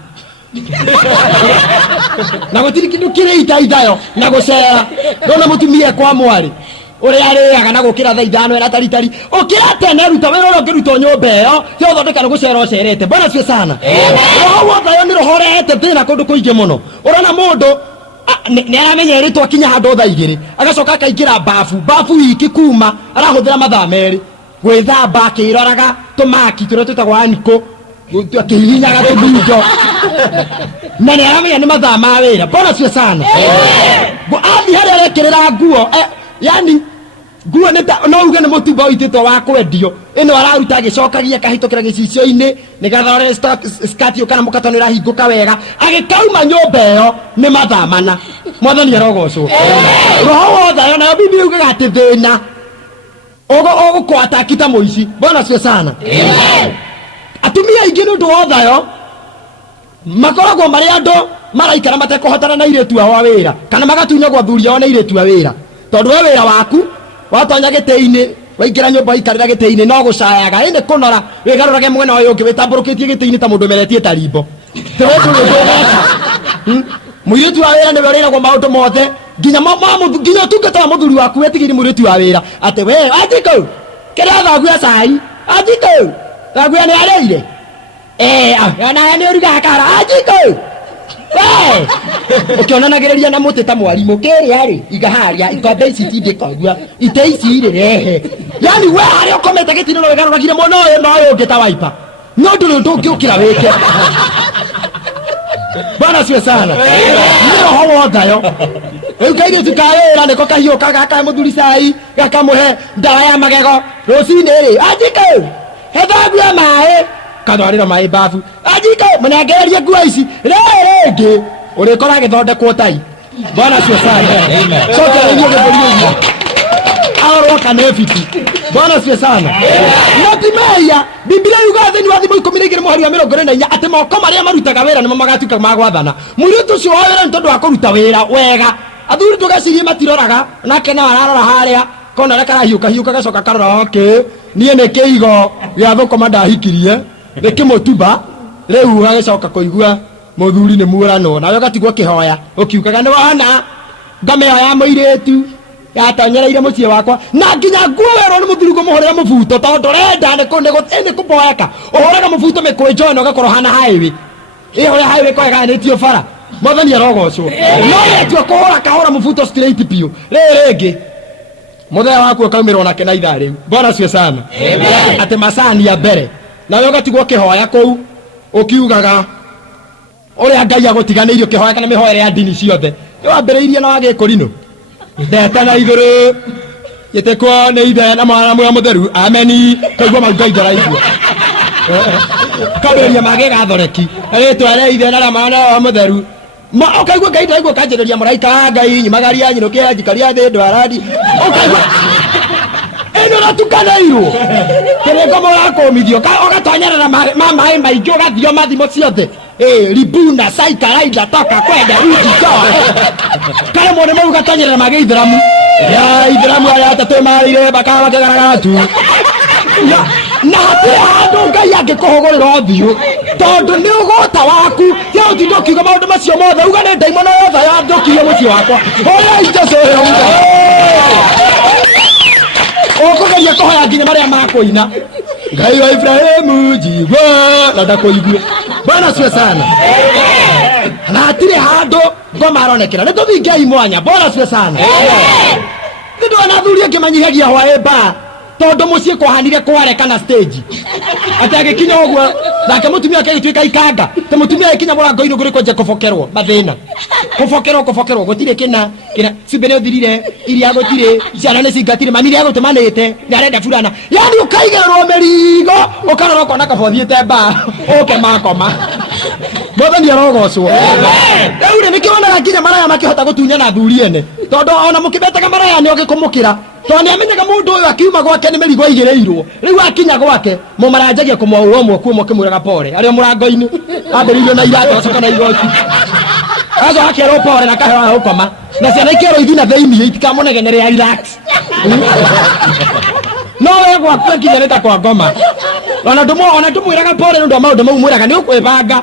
Na gutiri kindu kireita ithayo na gucera ndona mutumia kwa mwari uri ariaga na gukira thaa 5 era taritari ukira tene ruta wira uri ukiruta nyumba iyo ti uthondeka na gucera ucerete. Bwana asifiwe sana. Roho thayo ni rohorete thina kundu kuingi muno. Urona mundu ni aramenya ritwa kinya handu thaa 2 agacoka akaingira bafu iki kuma arahuthira mathaa meri gwithamba akiroraga tumaki turia twitagwo aniko akihinyaga tubinjo na ni aramenya ni mathaa ma wira. Bwana asifiwe sana. Athi haria arekirira nguo yani nguo no uge ni mutumba uititwo wa kwendio ino araruta agicokagia kahitukira gicicio-ini nigatha skati ukana mukatano irahinguka wega agikauma nyumba iyo ni mathaa 4. Mwathani arogocwo. Roho wothe nayo Biblia yugaga ati thina ugukwata kita muici. Bwana asifiwe sana. Atumia ingi ni undu wothayo makoragwo mari andu maraikara matekuhotana na iretu wa wira kana magatunyagwo thuria ona iretu wa wira tondu we wira waku watonya gitei-ini waingira nyumba ikarira gitei-ini no gucayaga indi kunora wigarurage mwena uyu ungi witamburukitie gitei-ini ta mundu meretie tarimbo muiritu wa wira ni werira maundu mothe nginya tungata wa muthuri waku wetigiri muiritu wa wira ati we atiko kira thaguya cai atiko thaguya ni areire ona ni uruga kara atiko ukionanagireria na muti ta mwarimu kiria ri igaharia ikombe ici tindikogua ite ici rehe yani we hari ukomete gitino no wegaruragire muno uyu no uyu ngita waipa no nduru ndungiukira wike. Bwana asifiwe sana. Ni roho wothayo ukaire tukawira niko kahiu kagaka muthuri cai gakamuhe ndawa ya magego rucini ri ajiko hethaguya mai katwarira mai bafu ajiko mnangereria nguo ici rege urikora agithondekwo tai. Bwana asifiwe sana. Sote ndio ndio aro kana fiti. Bwana asifiwe sana. Natimaya Biblia yugathe ni wathimo 12 mweri wa 24 ati moko maria marutaga wira nimo magatuka magwathana muritu ucio wa wira ntondu wa kuruta wira wega athuri tugacirie matiroraga nake na ararora haria kona rekara hiuka gacoka karora okay nie ne kiigo ya thukoma ndahikirie nikimutuba riu agacoka kuigua muthuri ni murano nawe gatigwo kihoya ukiukaga ni wana ngamehoya muiritu yatanyereire mucie wakwa na nginya nguwero ni muthuri kumuhorera mubuto tondu renda ni kuboeka uhoraga mubuto mikwenjono gakoro hana highway iyo ya highway kwa ganitio bara. Mwathani arogocwo. No yetwa kuhora kahora mubuto straight pio rege muthenya waku ukaumirwo nake na ithaa riu. Bwana asifiwe sana. Amen. Ati macani ya mbere nawe ugatigwo kihoya kuu ukiugaga uria Ngai agutiganeirio kihoya kana mihoere ya dini ciothe wambiriirie na wagikurino ndeta na iguru yetekwa ni ithe na mwana mwa mutheru ameni kaigwa Ngai ndaraigua kaberia mage gathoreki ritware ithe na mwana wa mutheru ma ukaigwa Ngai ndaraigua kanjereria muraika Ngai nyimagaria nyinukia jikaria thi ndwaradi ukaigwa Neno na tukanairo. Kene kama wako midio. Ogatonyerera mama ema igyo gathio mathimo ciothe. Libuna saika raida toka kwenda rudi toa. Kale mone mau gatonyerera magithramu. Ya ithramu aya tatu marire bakaba kagaraga tu. Na hatirĩ handũ Ngai angĩkũhũgũrĩra ũthiũ tondũ nĩ ũgũta waku ya ũtinda ũkiuga maũndũ macio mothe uga nĩ ndaimono yothe yathũkirie mũciĩ wakwa ũrĩa Jesũ ũkũgeria kũhoya nginya marĩa makũina Ngai wa Ibrahimu njigua na ndakũigue. Bwana asifiwe sana. Na hatirĩ handũ ngoma aronekera nĩ tũthingai mwanya. Bwana asifiwe sana. Nĩ ndona athuri angĩmanyihagia hwaĩ mba tondu muciĩ kwahanire kwareka stage ati agikinya uguo nake mutumia akagituika ikanga te mutumia ikinya murango-ini nguriko nje kufokerwo mathina kufokerwo gutire kina cibene uthirire iria gutire ciana ni cingatire mami ria gutumanite ni arenda fulana yani ukaigerwo merigo ukarora kona kabothiete ba uke makoma Mwathani arogocwo. Amen. Nĩ kĩonaga nginya maraya makĩhota gũtunyana athuri ene tondu ona mũkĩbetaga maraya nĩ ũgĩkũmũkĩra tondu nĩ amenyaga mũndũ ũyũ akiuma gwake nĩ mĩrigo igĩrĩirwo rĩu akinya gwake mũmaranjagia kũmwaũra ũmwe kuo mũkĩmwĩraga pore arĩ mũrango-inĩ ambĩrĩirio na iratũ acoka na igoti azo akĩerwo pore na kaheo gũkoma na ciana ikĩerwo ithina thĩinĩ itikamũnegenere relax no we gwaku nginya nĩ ta kwa ngoma ona ndũmwĩraga pore nĩ ũndũ wa maũndũ mau mwĩraga nĩ ũkwĩbanga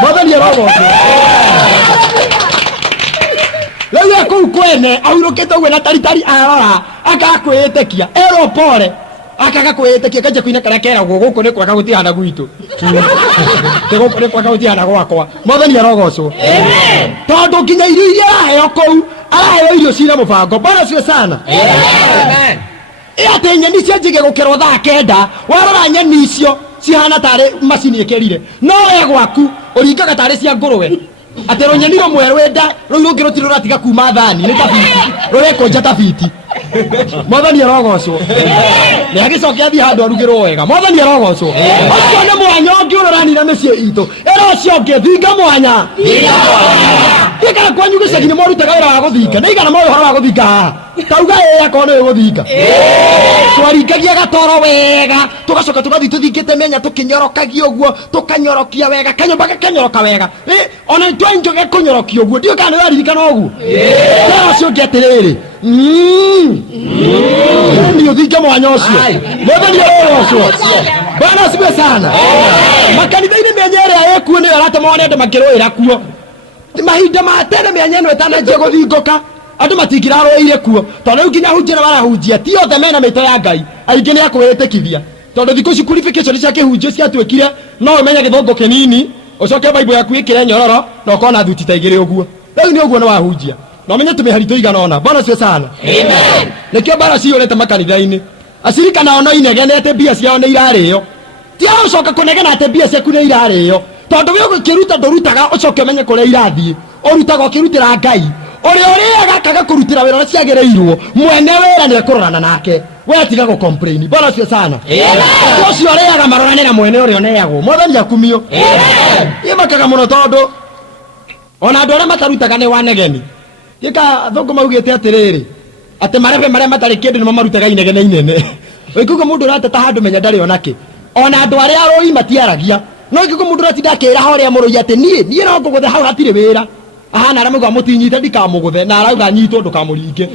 Mwathani arogocwo. Rĩu kũu kwene ahurũkĩte ũguo na taritari arora akakwĩĩtĩkia erwo pore akaga kwĩĩtĩkia kanja kuina kana keragwo gũkũ nĩ kwega gũtihana gwitũ te gũkũ nĩ kwega gũtihana gwakwa. Mwathani arogocwo. Amen. Tondũ nginya irio iria araheo kũu araheo irio cina mũbango. Bwana asifiwe sana. Amen. Ate nyeni cianjige gũkerwo thaa kenda warora nyeni icio cihana tarĩ macini ĩkĩrire no we gwaku ũringaga tarĩ cia ngũrwe atĩ rũnyeni rũmwe rwenda rũu rũngĩ rũtirĩ rũratiga kuma thani nĩ tabiti rũrekũnja tabiti. Mwathani arogocwo. Nĩ agĩcokia athiĩ handũ arugĩrwo wega. Mwathani arogocwo. Ũcio nĩ mwanya ũngĩ ũroranira mĩciĩ itũ ĩro ũcio ũngĩ thinga mwanya ikara kwanyu gĩcagi nĩ morutaga wĩra wa gũthinga nĩ igana moĩ ũhoro wa gũthinga haha tauga akorwo nĩ gũthinga twaringagia gatoro wega tũgacoka tũgathiĩ tũthingĩte mĩanya tũkĩnyorokagia ũguo tũkanyorokia wega kanyũmba gakanyoroka wega ona twainjoge kũnyorokia ũguo ndiũĩ kana nĩ waririkana ũguo tara ũcio ũngĩ atĩrĩrĩ nĩ ũthinga mwanya ũcio. Mwathani arogocwo. Bwana asifiwe sana. Makanitha-inĩ mĩanya ĩrĩa ĩkuo nĩyo aratũma andũ makĩrũĩra kuo mahinda ma tene mĩanya ĩno ĩtananjia gũthingũka andũ matingĩrarũĩire kuo tondũ rĩu nginya hunjia marahunjia ti othe mena mĩto ya Ngai aingĩ nĩ akũĩtĩkithia tondũ thikũ ici qualification cia kĩhunjio ciatuĩkire no ũmenye gĩthũngũ kĩnini ũcoke Bible yaku ĩkĩre nyororo na ũkona thuti ta igĩrĩ ũguo rĩu nĩ ũguo nĩ wahunjia na ũmenye tũmĩharitũ igana ona. Bwana asifiwe sana. Amen. Nĩkĩo mbara ciyũrĩte makanitha-inĩ acirika nao no inegenete mbia ciao nĩ irarĩo ti ũcoka kũnegena atĩ mbia ciaku nĩ irarĩo tondũ we ũgĩkĩruta ndũrutaga ũcoke ũmenye kũrĩa irathiĩ ũrutaga ũkĩrutĩra Ngai ũrĩa ũrĩaga kaga kũrutĩra wĩra ũrĩa ciagĩrĩirwo mwene wĩra nĩ ekũrorana nake we tiga gũ complain. Bwana asifiwe sana. Ũcio ũrĩaga marorane na mwene ũrĩa ũneagwo. Mwathani akumio. Yemakaga mũno tondũ ona andũ arĩa matarutaga nĩ wanegeni gĩka thũngũ maugĩte atĩrĩrĩ atĩ marebe marĩa matarĩ kĩndũ nĩmo marutaga inegene inene ũikuga mũndũ ũrateta handũ menya ndarĩ onake ona andũ arĩa arũi matiaragia no ikuga mũndũ ũratinda akĩra harĩa mũrũi atĩ niĩ no ngũgũthe hau hatirĩ wĩra ahana aramauga mũtinyite ndikamũgũthe na arauga nyitwo ndũkamũringe.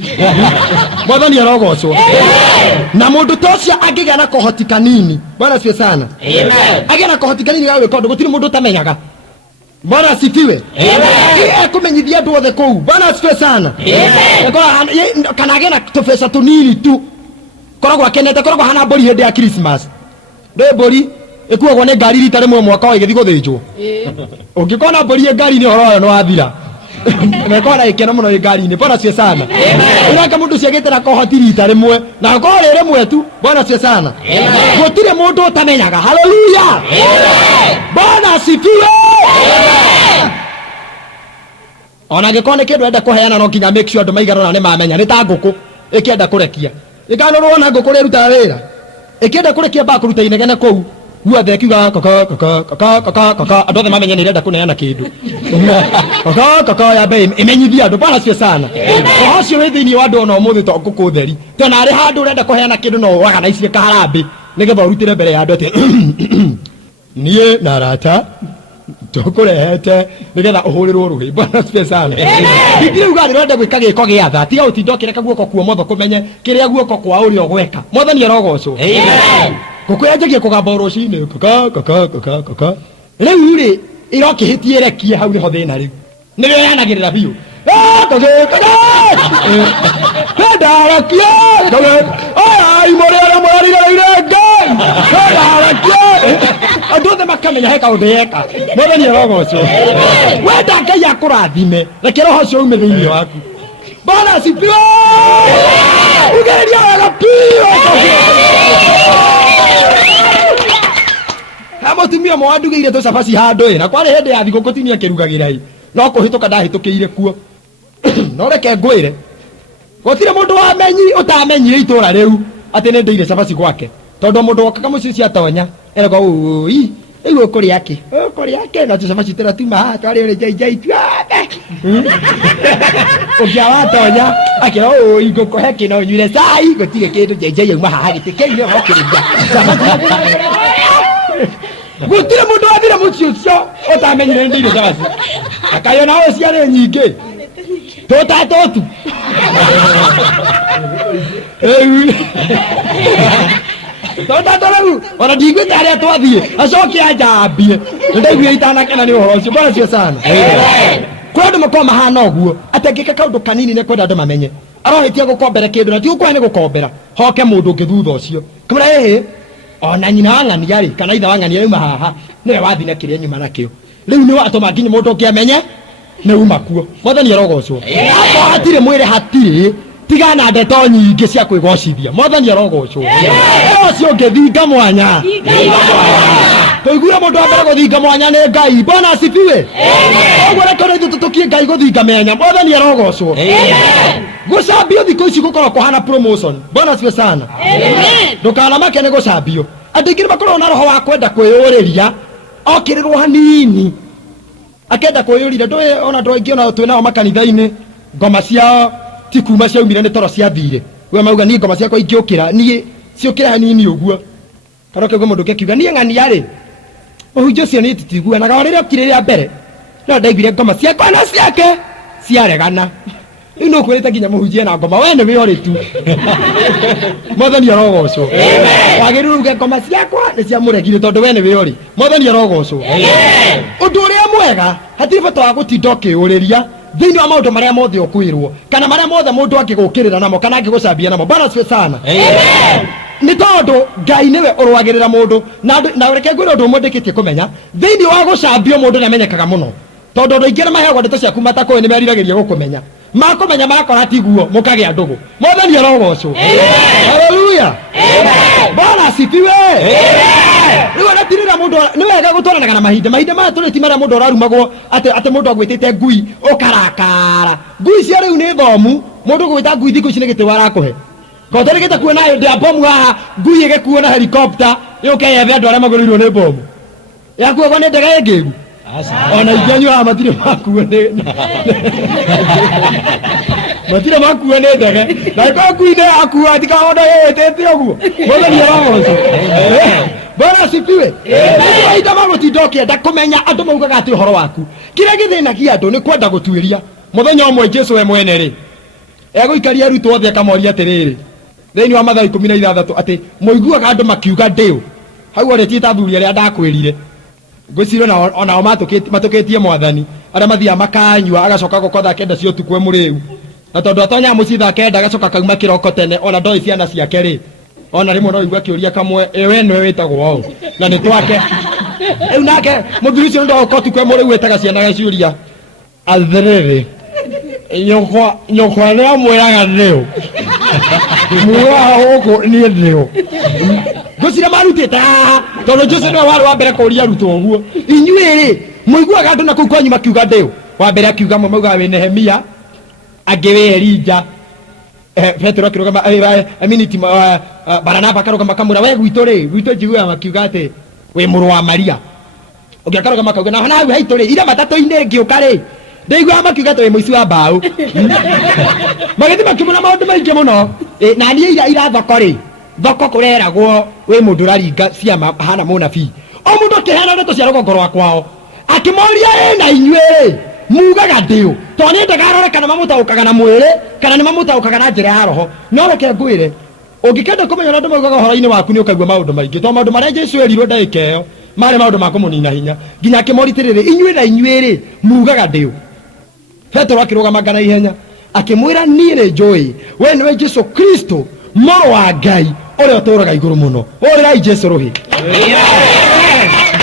Mwathani arogocwo. Na mũndũ ta ũcio angĩgĩa na kohoti kanini. Bwana asifiwe sana. Amen. Agĩa na kohoti kanini ga gwĩka ũndũ gũtirĩ mũndũ ũtamenyaga. Bwana asifiwe. Amen. Kũmenyithia andũ othe kũu. Bwana asifiwe sana. Amen. Kana agĩa na tũbeca tũnini tu koragwo akenete koragwo hana mbũri hĩndĩ ya Christmas ndĩ mbũri ĩkuagwo nĩ ngari rita rĩmwe mwaka wa igĩthiĩ gũthĩnjwo ũngĩkona mbũri ĩ ngari-inĩ ũhoro ũyũ nĩ wathira nekona ikena mũno ĩ ngari-inĩ. Bwana asifiwe sana. Ũraka mũndũ ciagĩte na kohoti rita rĩmwe na korwo rĩ rĩmwe tu. Bwana asifiwe sana. Gũtirĩ mũndũ ũtamenyaga. Haleluya. Bwana asifiwe. Ona angĩkorwo nĩ kĩndũ enda kũheana no nginya make sure andũ maiganona nĩ mamenya nĩ ta ngũkũ ĩkĩenda kũrekia ĩkanũrwo na ngũkũ rĩrutaga wĩra ĩkĩenda kũrekia mbaa kũruta inegene kũu guothe kiuga kaka andothe mamenya nä renda kå neana kä ndå kaka ya mbe imenyithia andå bana cio sana å cio wä thä inä wa andå ona å må thä to ngå kå theri tona arä handå å renda kå heana kä ndå no wagana icirä kaharambä nä getha å rutä re mbere ya andå atä niä na arata tå rehete nä getha å hå rä rwo rå hä bana cio sana ingä rä uga rä renda gwä ka gä ko gä atha tiga å tinda å kä reka guoko kwa motho kå menye kä rä a guoko kwa å rä o gweka mwathani arogocwo ngũkũ yanjagia kũgamba rũcinĩ kaka rĩu rĩ ĩrokä rekie hau nĩho thĩna rĩu nĩrĩo yanagĩrĩra biũ ndarakie ai mũrĩ arĩa mũrarigereire Ngai ndarakie andũ othe makamenya he kaũndũ yeka mwathani arogocwo wenda Ngai akũrathime reke roho ũcio ume thĩinĩ waku Bwana asifiwe ugeria wega biũ mutumia mwa ndugĩire tũ cabaci handũ na kwarĩ hĩndĩ ya thigũkũ tinia kĩrugagĩra no kũhĩtũka ndahĩtũkĩire kuo no reke ngwĩre gũtirĩ mũndũ wamenyi ũtamenyire itũũra rĩu atĩ nĩ ndĩire cabaci gwake tondũ mũndũ wokaga mũciĩ ũcio atonya eragwo ũi rĩu ũkũrĩa kĩ na tũ cabaci tũratuma haha twarĩ ũrĩ njai tuothe ũngĩa watonya akĩra ũi ngũkũhe kĩna ũnyuire cai gũtirĩ kĩndũ njai auma haha gĩtĩ kĩu nĩgokĩrĩria gũtirĩ mũndũ wathire mũciĩ ũcio ũtamenyire nĩ ndĩire cabaci akayona ũũ ciarĩ nyingĩ tũtatũtu tũtatũrĩu ona ndigwĩte harĩa twathiĩ acoke anjambie nĩndaiguire itanakena nĩ ũhoro ũcio mbona cio sana kũrĩ andũ makorwo mahana ũguo atĩ angĩka kaũndũ kanini nĩ kwenda andũ mamenye arohĩtia gũkombera kĩndũ na ti gũkũhe nĩ gũkombera hoke mũndũ ũngĩ thutha ũcio kamũra ĩhĩ ona nyina wa ng'ania rĩ kana ithe wa ng'ania auma haha nĩwe wathina kĩrĩa nyuma nakĩo rĩu nĩ watũma nginya mũndũ ũngĩ amenye nĩ uma kuo mwathani arogocwo hakorwo hatirĩ mwĩrĩ hatirĩ tiga na ndeto nyingĩ cia kwĩgocithia mwathani arogocwo ũcio ũngĩthinga mwanya tũiguire mũndũ wa mbere gũthinga mwanya nĩ Ngai Bwana asifiwe ũguo reke ithuĩ tũtũkie Ngai gũthinga mĩanya mwathani arogocwo gũcambio thikũ ici gũkorwo kũhana promotion Bwana asifiwe sana ndũkanamake nĩ gũcambio andũ aingĩ nĩmakoragwo na roho wa kwenda kwĩyũrĩria okĩrĩrwo hanini akenda kwĩyũrĩria ndũĩ ona andũ aingĩ ona twĩnao makanitha-inĩ ngoma ciao ti kuma ciaumire nĩ toro ciathire we mauga niĩ ngoma ciakwa ingĩũkĩra niĩ ciũkĩre hanini ũguo kana ũkaigua mũndũ ũngĩ akiuga niĩ ng'ania rĩ mũhunjia ũcio niĩ tũtiguanaga o rĩrĩa ũkire rĩa mbere no ndaiguire ngoma ciakwa na ciake ciaregana rĩu nĩ ũkwĩrĩte nginya mũhunjia na ngoma we nĩ wĩore tu mwathani arogocwo wagĩrĩirwo uge ngoma ciakwa nĩ cia mũregire tondũ we nĩ wĩore mwathani arogocwo ũndũ ũrĩa mwega hatirĩ bata wa gũtinda ũkĩũrĩria thĩinĩ wa maũndũ marĩa mothe ũkwĩrwo kana marĩa mothe mũndũ angĩgũkĩrĩra namo kana angĩgũcambia namo Bwana asifiwe sana nĩ tondũ Ngai nĩwe ũrũagĩrĩra mũndũ na reke ngwĩre ũndũ mwendekĩtie kũmenya thĩinĩ wa gũcambio mũndũ nĩamenyekaga mũno tondũ andũ aingĩ nĩmaheagwo ndeto ciaku matakũĩ nĩmeriragĩria gũkũmenya makũmenya makora tiguo mũkagĩa ndũgũ mwathani arogocwo haleluya Bwana asifiwe rĩu anatirĩra mũndũ nĩ wega gũtwaranaga na mahinda maya tũrĩ ti marĩa mũndũ ararumagwo atĩ mũndũ agwĩtĩte ngui ũkarakara ngui cia rĩu nĩ thomu mũndũ gwĩta ngui thikũ ici nĩ gĩtĩ warakũhe kotarĩgĩte kuona hĩndĩ ya bomu haha ngui ĩgĩkuo na helicopter yũke yethe andũ arĩa magũrĩirwo nĩ bomu yakuagwo nĩ ndege ĩngĩgu ona ingĩanyuaga matirĩ makuo matirĩ makuo nĩ ndege na ĩkorwo ngui nĩ yakua tikaona ĩtĩte ũguo mwathani arogocwo Bwana asifiwe mahinda ma gũtinda ũkĩenda kũmenya andũ maugaga atĩ ũhoro waku kĩrĩa gĩthĩnagia andũ nĩ kwenda gũtuĩria mũthenya ũmwe Jesũ we mwene rĩ egũikaria arutwo othe akamoria atĩrĩrĩ thĩinĩ wa Mathayo 16 atĩ mũiguaga andũ makiuga ndĩũ hau oretiĩte athuri arĩa ndakwĩrire ngwĩciria onao matũkĩtie mwathani arĩa mathiaga makanyua agacoka gũkotha thaa kenda cia ũtukũ mũrĩu na tondũ atonyaga mũciĩ thaa kenda agacoka kauma kĩroko tene ona ndoĩ ciana ciake rĩ ona rĩmwe no igua kĩũria kamwe we nĩwe wĩtagwo ũũ na nĩ twake rĩu nake mũthuri ũcio nĩndoka ũtukũ mũrĩu wĩtaga ciana gaciũria atĩrĩrĩ nyũkwa nĩ amwĩraga ndĩũ muoya gũkũ niĩ ndĩũ ngwĩciria marutĩte haha tondũ Jesũ nĩwe warĩ wa mbere kũria arutwo ũguo inyuĩ rĩ mũiguaga andũ na kũu kwanyu makiuga ndĩũ wa mbere akiuga amwe maugaga wĩ Nehemia angĩ wĩ Elija Petro akĩrũgama Baranaba akarũgama kamwĩra we gwitũ rĩ gwitũ njiguaga makiuga atĩ we muru wa Maria ugiakaroga makauga na hau haituri ira matatu-ine ngioka ri ndeigua makiuga twi muici wa mbau magithi makimuna maundu maingi muno na nie ira thoko ri thoko kureragwo we mundu raringa ciama hana munabii o mundu akihana ndeto cia rugongo rwa kwao akimoria na inyuĩ mugaga ndio to ni ndagarore kana mamutaukaga na mwiri kana ni mamutaukaga na njira ya roho no reke ngwire ungikenda kumenya ndu maugaga horo-ini waku ni ukaigua maundu maingi to maundu maria Jesu erirwo ndagika iyo mari maundu ma kumunina hinya nginya akimoritiriri inyuĩ na inyuĩ mugaga ndio Petro akirugamaga na ihenya akimwira niĩ nĩ njũĩ we nĩwe Jesu Kristo mũrũ wa Ngai ũrĩa ũtũũraga igũrũ mũno ũrĩrai Jesu rũhĩ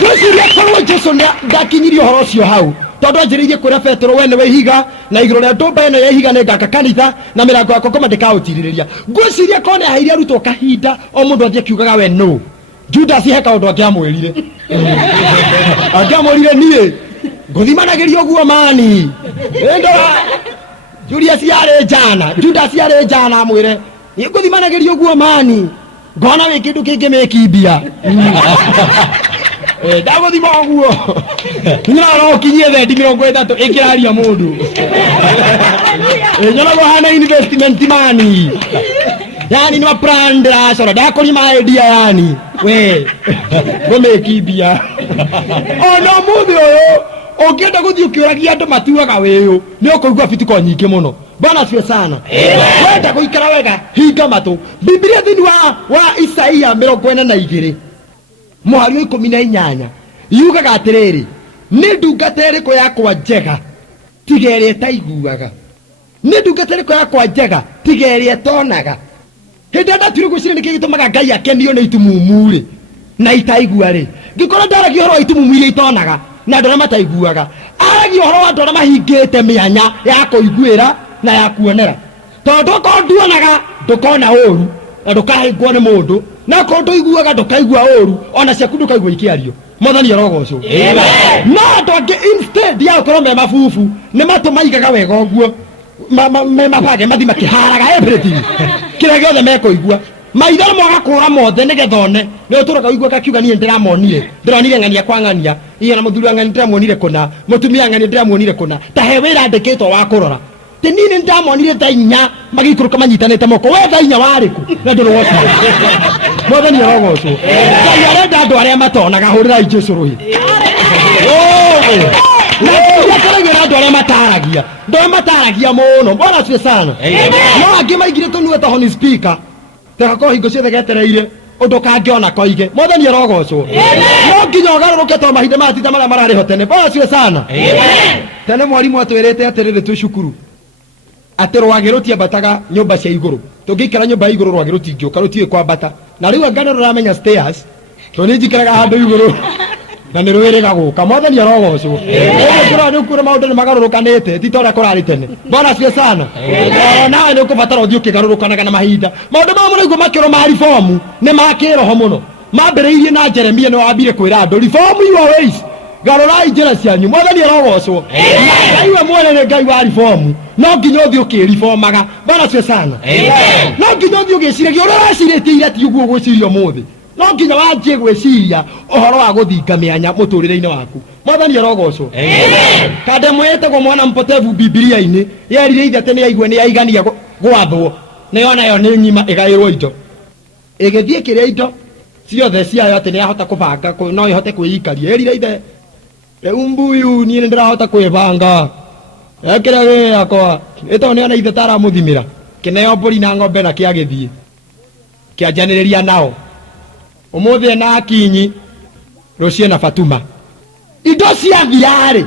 ngwĩciria korwo Jesu ndakinyirie ũhoro ũcio hau tondu anjĩrĩirie kwĩra Petro we nĩwe ihiga na igũrũ rĩa ndũmba ĩno ya ihiga nĩngaka kanitha na mĩrango ya ngoma ndĩkaũtirĩrĩria ngwĩciria korwo nĩaheire arutwo kahinda o mũndũ athiĩ akiugaga we no Judas he kaũndũ angĩamwĩrire angĩamwĩrire niĩ ngũthimanagĩrio guo mani ndora Julius yarĩ njana Judas yarĩ njana mwĩre ngũthimanagĩrio guo mani ngona wĩ kĩndũ kĩngĩmĩkimbia ndagũthima guo nĩrarora ũkinyie thendi 30 ĩkĩraria mũndũ nyonagwo hana investment mani yani nĩma plan ndĩracora ndakũri maendia yani we ngũmĩkimbia ona mũthĩ ũyũ ũngĩenda gũthiĩ ũkĩũragia andũ matuaga wĩyũ nĩ ũkũigua bitiko nyingĩ mũno Bwana asifiwe sana wenda gũikara wega hinga matũ Biblia thĩinĩ wa Isaia 42 mũhari wa 18 yugaga atĩrĩrĩ nĩ ndungata ĩrĩkũ yakwa njega tiga ĩrĩa ĩtaiguaga nĩ ndungata ĩrĩkũ yakwa njega tiga ĩrĩa ĩtonaga hĩndĩ ndatuire gwĩciria nĩkĩ gĩtũmaga Ngai akenio nĩ itumumu rĩ na itaigua rĩ ngĩkorwo ndaragia ũhoro wa itumumu iria itonaga na andũ arĩa mataiguaga aragia ũhoro wa andũ arĩa mahingĩte mĩanya ya kũiguĩra na ya kuonera tondũ okorwo nduonaga ndũkona ũru na ndũkahingwo nĩ mũndũ na okorwo ndũiguaga ndũkaigua ũru ona ciaku ndũkaigua ikĩario Mwathani arogocwo no andũ angĩ instead ya gũkorwo me mabubu nĩ matũmaigaga wega ũguo me mabange mathi makĩharaga everything kĩrĩa gĩothe mekũigua maitho magakũra mothe nĩgetha one nĩ ũtũraga ũigua gakiuga niĩ ndĩronire ng'ania kwa ng'ania iyo na mũthuri wa ng'ania ndĩramuonire kũna mũtumia wa ng'ania ndĩramuonire kũna ta he wĩra ndĩkĩtwo wa kũrora te niĩ nĩndamuonire thaa 4 magĩikũrũka manyitanĩte moko we thaa 4 warĩkũ na ndũrĩ wota Mwathani arogocwo Ngai arenda andũ arĩa matonaga hũrĩrai Jesu rũhĩ na kũragĩra andũ arĩa mataragia ndũrĩ mataragia mũno Bwana asifiwe sana no angĩ maigire tũnue ta honi speaker tekakorwo hingo ciothe getereire ũndũ kangĩona koige Mwathani arogocwo no nginya ũgarũrũke to mahinda maya tita marĩa mararĩ ho tene Bwana asifiwe sana tene mwarimũ atwĩrĩte atĩrĩrĩ twĩ cukuru atĩ rwagĩ rũtiambataga nyũmba cia igũrũ tũngĩikara nyũmba ya igũrũ rwagĩ rũtingĩũka rũtiũĩ kwambata na rĩu anga nĩ rũramenya stairs to nĩ njikaraga handũ igũrũ na nĩ rwĩrĩga gũka Mwathani arogocwo ũgũkĩrora nĩ ũkuona maũndũ nĩ magarũrũkanĩte ti ta ũrĩa kũrarĩ tene Bwana asifiwe sana nawe nĩ ũkũbatara ũthiĩ ũkĩgarũrũkanaga na mahinda maũndũ maya mũraigua makĩrwo ma reform nĩ ma kĩroho mũno mambĩrĩirie na Jeremia nĩ wambire kwĩra andũ reform your ways garũrai njĩra cianyu Mwathani arogocwo Ngai we mwene nĩ Ngai wa reform no nginya ũthiĩ ũkĩribomaga Bwana asifiwe sana no nginya ũthiĩ ũgĩciragia ũrĩa ũracirĩtie ira ti ũguo gwĩciria ũmũthĩ no nginya wanjie gwĩciria ũhoro wa gũthinga mĩanya mũtũrĩre-inĩ waku Mwathani arogocwo kande mwĩtagwo mwana mpotevu Biblia-inĩ yerire ithe atĩ nĩ yaigua nĩ yaigania gwathwo nĩyo nayo nĩ nyima ĩgaĩrwo indo ĩgĩthiĩ kĩrĩa indo ciothe ciayo atĩ nĩ yahota kũbanga no ĩhote kwĩikaria yerire ithe rĩu mbuyu niĩ nĩ ndĩrahota kwĩbanga ekĩra wĩ yakwa ĩtoo nĩona ithe taramũthimĩra kĩneo mbũri na ng'ombe na kĩagĩthiĩ kĩanjanĩrĩria nao ũmũthĩ na akinyi rũciĩ na Fatuma indo ciathirarĩ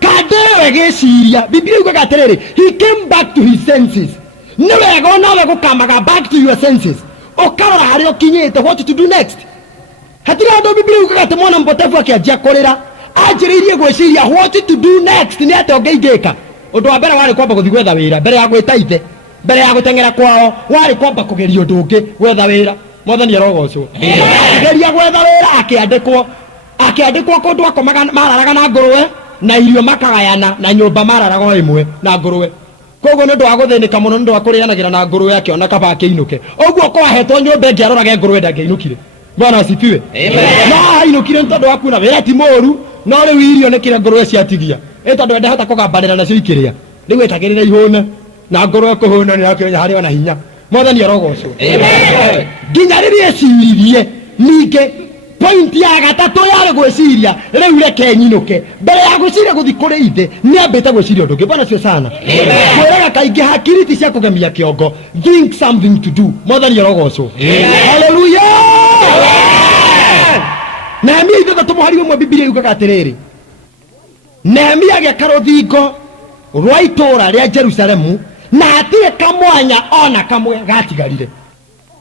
kande ĩyo ĩgĩciria Biblia yugaga atĩrĩrĩ he came back to his senses nĩ wega onawe gũkamaga back to your senses ũkarora harĩa ũkinyĩte what to do next hatirĩ andũ Biblia yugaga atĩ mwana mpotevu akĩanjia kũrĩra anjĩrĩirie gwĩciria what to do next nĩ atĩ ũngĩingĩka ũndũ wa mbere warĩ kwamba gũthiĩ gwetha wĩra mbere ya gwĩta ithe mbere ya gũteng'era kwao warĩ kwamba kũgeria ũndũ ũngĩ gwetha wĩra Mwathani arogocwo geria gwetha wĩra akĩandĩkwo kũndũ akomaga mararaga na ngũrũwe na irio makagayana na nyũmba mararaga o ĩmwe na ngũrũwe koguo nĩ ũndũ wa gũthĩnĩka mũno nĩ ũndũ wa kũrĩanagĩra na ngũrũwe akĩona kaba akĩinũke ũguo ko ahetwo nyũmba ĩngĩ arorage ngũrũwe ndangĩinũkire Bwana asifiwe. No inukire ntondo waku na wera ti moru no ri wirio ne kire ngorwe ciatigia etondo ende hota kugambanira nacio ikiria ni wetagirira ihuna na ngorwe kuhuna ni yakenya hari ona hinya Mwathani arogocwo. Amen. Nginya riria ciririe ninge point ya gatatu yari gwiciria riu reke nyinuke mbere ya gwiciria guthi kuri ithe ni ambite gwiciria undu Bwana cio sana. Kwiraga kaingi hakiriti cia kugemia kiongo think something to do Mwathani arogocwo. Hallelujah. Nehemia ithathatu muhari umwe Biblia yugaga atiriri Nehemia ageka ruthingo rwa itura ria Jerusalemu na atire kamwanya ona kamwe gatigarire.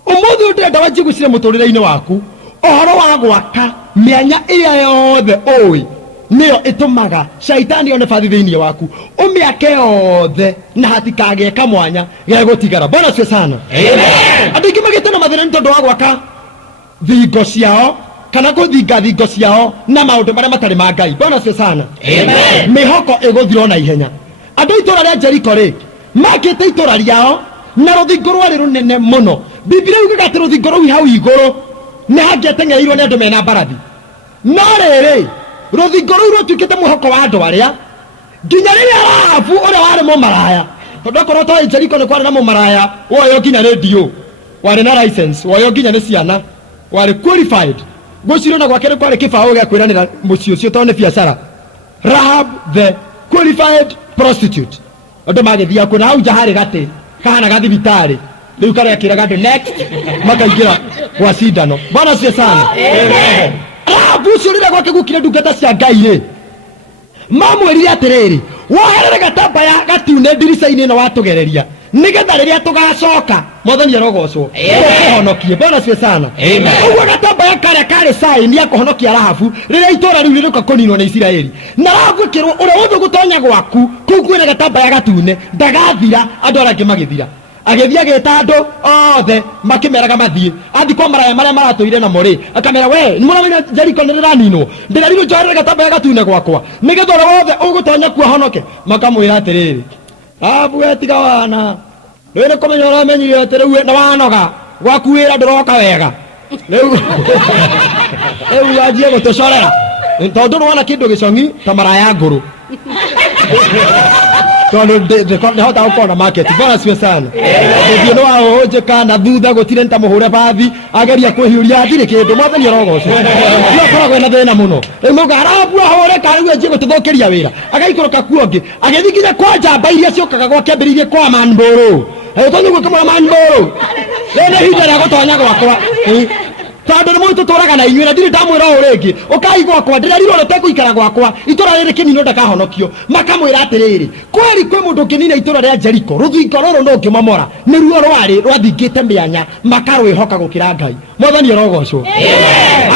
Umuthi utirenda wajigucire muturire-ini waku ohoro wa gwaka mianya iria yothe oi niyo itumaga shaitani one bathi thiini waku umiake yothe na hatikage kamwanya ge gutigara. Bwana cio sana. Amen. Andu ingi magite na mathina ni tondu wa gwaka thingo ciao kana guthinga thingo ciao na maundu maria matari ma Ngai. Bwana cio sana. Amen. Mihoko iguthira na ihenya. Andu itura ria Jeriko ri makite itura riao na ruthingo rwari runene muno. Biblia yugaga ati ruthingo ruu hau iguru ni hangiatengereirwo ni andu mena mbarathi no riri ruthingo ruu rwatuikite muhoko wa andu aria nginya riria Rahabu uria wari mumaraya tondu okorwo to Jeriko ni kwari na mumaraya woyo nginya radio wari na license woyo nginya ni ciana wari qualified gucirwo na gwake ni kwari kibao gia kwiranira mucio cio tondu ni biacara. Rahab the qualified prostitute andu magithia kuna hau nja hari gati kahana gathibitari riu kare akiraga andu next makaingira kwa cindano. Bwana cio sana. Amen. Rahabu ucio rira gwake gukire ndungata cia Ngai ri mamwirire atiriri woherere gatambaya gatune ndirica-ini ino watugereria nigetha riria tugacoka Mwathani arogocwo kuhonokie. Bwana cio sana. Uguo gatambaya karia kari saini ya kuhonokia Rahabu riria itura riu ririuka kuninwo ni Isiraeli na Rahabu ikirwo uria wothe gutonya gwaku kuu kwina gatambaya gatune ndagathira andu aria angi magithira agithia gita andu othe makimeraga mathie athi kwa maraya maria maratuire na mori akamera we ni muramenya Jeriko ni riraninwo ndirarinwo njoherere gatambaya gatune gwakwa nigetha uria wothe ugutonya kuo honoke makamwira atiriri Rahabu wetiga wana rwene komenya uramenyire ati riu na wanoga gwakuira nduroka wega riu wajie gutucorera tondu nwana kindu gicong'i ta maraya nguru tondu ndihota gukona market. Bwana cio sana. Thie no ahunjika na thutha gutire nta muhure bathi ageria kwihiuria thire kindu Mwathani arogocwo no koragwo na thina muno riu muga Rahabu ahure ka riu ajie gututhokeria wira agaikoroka kuongi agethi nginya kwa njamba iria ciokaga gwakiambiririe kwa manburu tondu gukamura manburu rene hinda ria gutonya gwakwa tondu ni muntu turaga na inyuĩ na ndiri ndamwĩra ũũ rĩngĩ ũkai gwakwa ndĩrerirwo ũtegũikara gwakwa itũra rĩrĩ kĩnino ndakahonokio makamwĩra atĩrĩrĩ kweri kwĩ mũndũ ũngĩnina itũra rĩa Jeriko rũthingo rũrũ no ũngĩmomora nĩruo rwarĩ rwathingĩte mĩanya makarwĩhoka gũkĩra Ngai. Mwathani arogocwo.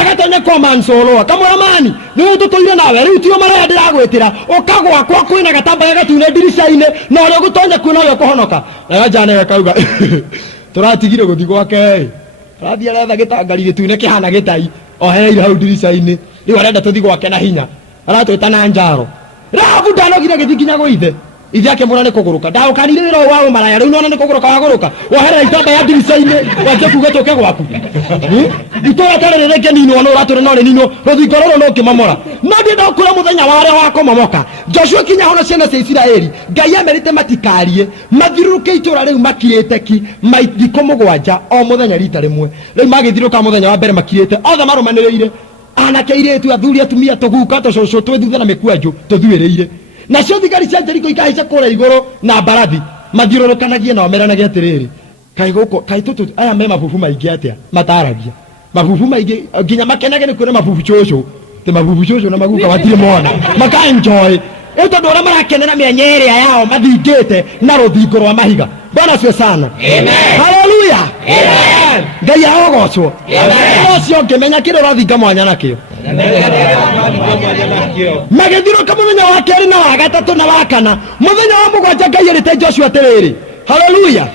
Agatonya kwa mansolo akamwĩra mani nĩ ũtũtũire nawe rĩu tio maraya ndĩragwĩtĩra ũka gwakwa kwĩna gatambaya gatune ndirica-inĩ na ũrĩa ũgũtonya kuo nowe ũkũhonoka. Na njane akauga tũratigire gũthi gwake rathia retha gitangari gitune kihana gitai ohereire hau ndirica-ini riu arenda tuthi gwake na hinya aratwita na njaro. Rahabu ndanogire githi nginya gwithe ithe akimura ni kuguruka ndaukanire wira wa umaraya riu nona ni kuguruka waguruka woherera itamba ya ndirica-ini wanje kuga tuke gwaku itora tarere reke nino no rature no nino ruthingo ruru no kimomora no ndi ndokura muthenya ware wa kumomoka Joshua kinya hono ciana cia Isiraeli Ngai amerite matikarie mathiruruke itura riu makirite ki maithiko mugwanja o muthenya rita rimwe riu magithiruka muthenya wa mbere makirite othe marumaniriire anake iretu athuri atumia tuguka tucucu twithutha na mikuanju tuthuireire nacio thigari cia Jeriko ikahaica kũrĩa igũrũ na mbarathi mathiũrũrũkanagie na omeranagia atĩrĩrĩ kaĩ gũkũ kaĩ tũtũ aya me mabubu maingĩ atĩa mataragia mabubu maingĩ nginya makenage nĩ kwĩna mabubu cũcũ te mabubu cũcũ na maguka matirĩ mona maka-enjoy rĩu tondũ ũrĩa marakenera mĩanya ĩrĩa yao mathingĩte na rũthingo rwa mahiga. Bwana cio sana. Haleluya. Ngai arogocwo. Ũcio ngĩmenya kĩrĩa ũrathinga mwanya nakĩo magĩthiũrũrũka mũthenya wa kerĩ na wa gatatũ na wa kana mũthenya wa mũgwanja Ngai erĩte Joshua atĩrĩrĩ haleluya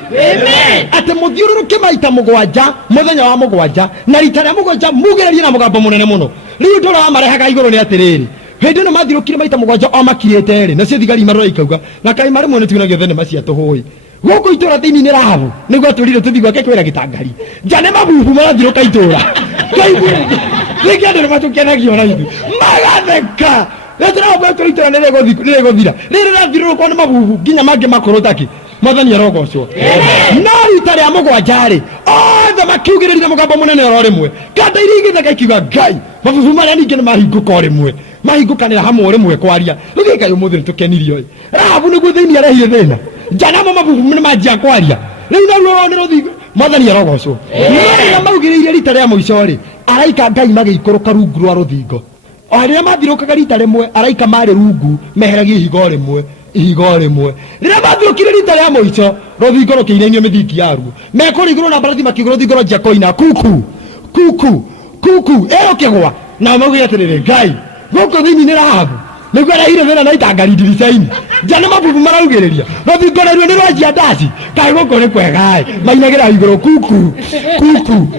atĩ mũthiũrũrũke maita mũgwanja mũthenya wa mũgwanja na rita rĩa mũgwanja mugĩrĩrie na mũgambo mũnene mũno. Rĩu ũndũ ũrĩa wamarehaga igũrũ nĩ atĩrĩrĩ hindi ĩno mathiũrũkire maita mũgwanja o makirĩte rĩ nacio thigari marora ikauga na kaĩ marĩ mwene tuonagio thenema cia tũhũĩ gũkũ itũra thĩinĩ nĩ Rahabu nĩguo atũrire tũthi gwake kwĩra gĩtangari nja nĩ mabubu marathiũrũka itũra Rĩngĩ andũ nĩmatukenagio na ithuĩ magatheka nĩtũragwa tũritũra nĩrĩgũthira rĩrĩrathiũrũrũkwo nĩ mabubu nginya mangĩ makũrũ taki Mwathani arogocwo no rita rĩa mũgwanjarĩ othe makiugĩrĩria mũgambo mũnene oro rĩmwe kanda iria igĩtheka ikiuga Ngai mabubu marĩa ningĩ nĩmahingũka o rĩmwe mahingũkanĩra hamwe rĩmwe kwaria rĩu Ngai ũmũthĩ nĩtũkenirio Rahabu nĩguo thĩinĩ arehire thĩna njanamo mabubu nĩmanjia kwaria rĩu naruo nĩ rũthingo Mwathani arogocwo no maugĩrĩire rita rĩa mũico-rĩ araika Ngai magĩikũrũka rungu rwa rũthingo o rĩrĩa mathirũkaga rita rĩmwe araika marĩ rungu meheragia ihiga rĩmwe rĩrĩa mathirũkire rita rĩa mũico rũthingo rũkĩinainio mĩthingi yaruo mekũringũrwo na mbarathi makĩigũrwo rũthingo rwanjia kũina kuku ĩrũkĩgwa nao maugire atĩrĩrĩ Ngai gũkũ thĩinĩ nĩ Rahabu nĩguo arehire thĩna na itangari ndirica-inĩ nja nĩ mabubu maraugĩrĩria rũthingo naruo nĩ rwanjia ndaci kaĩ gũkũ nĩ kwega mainagĩra igũrũ kuku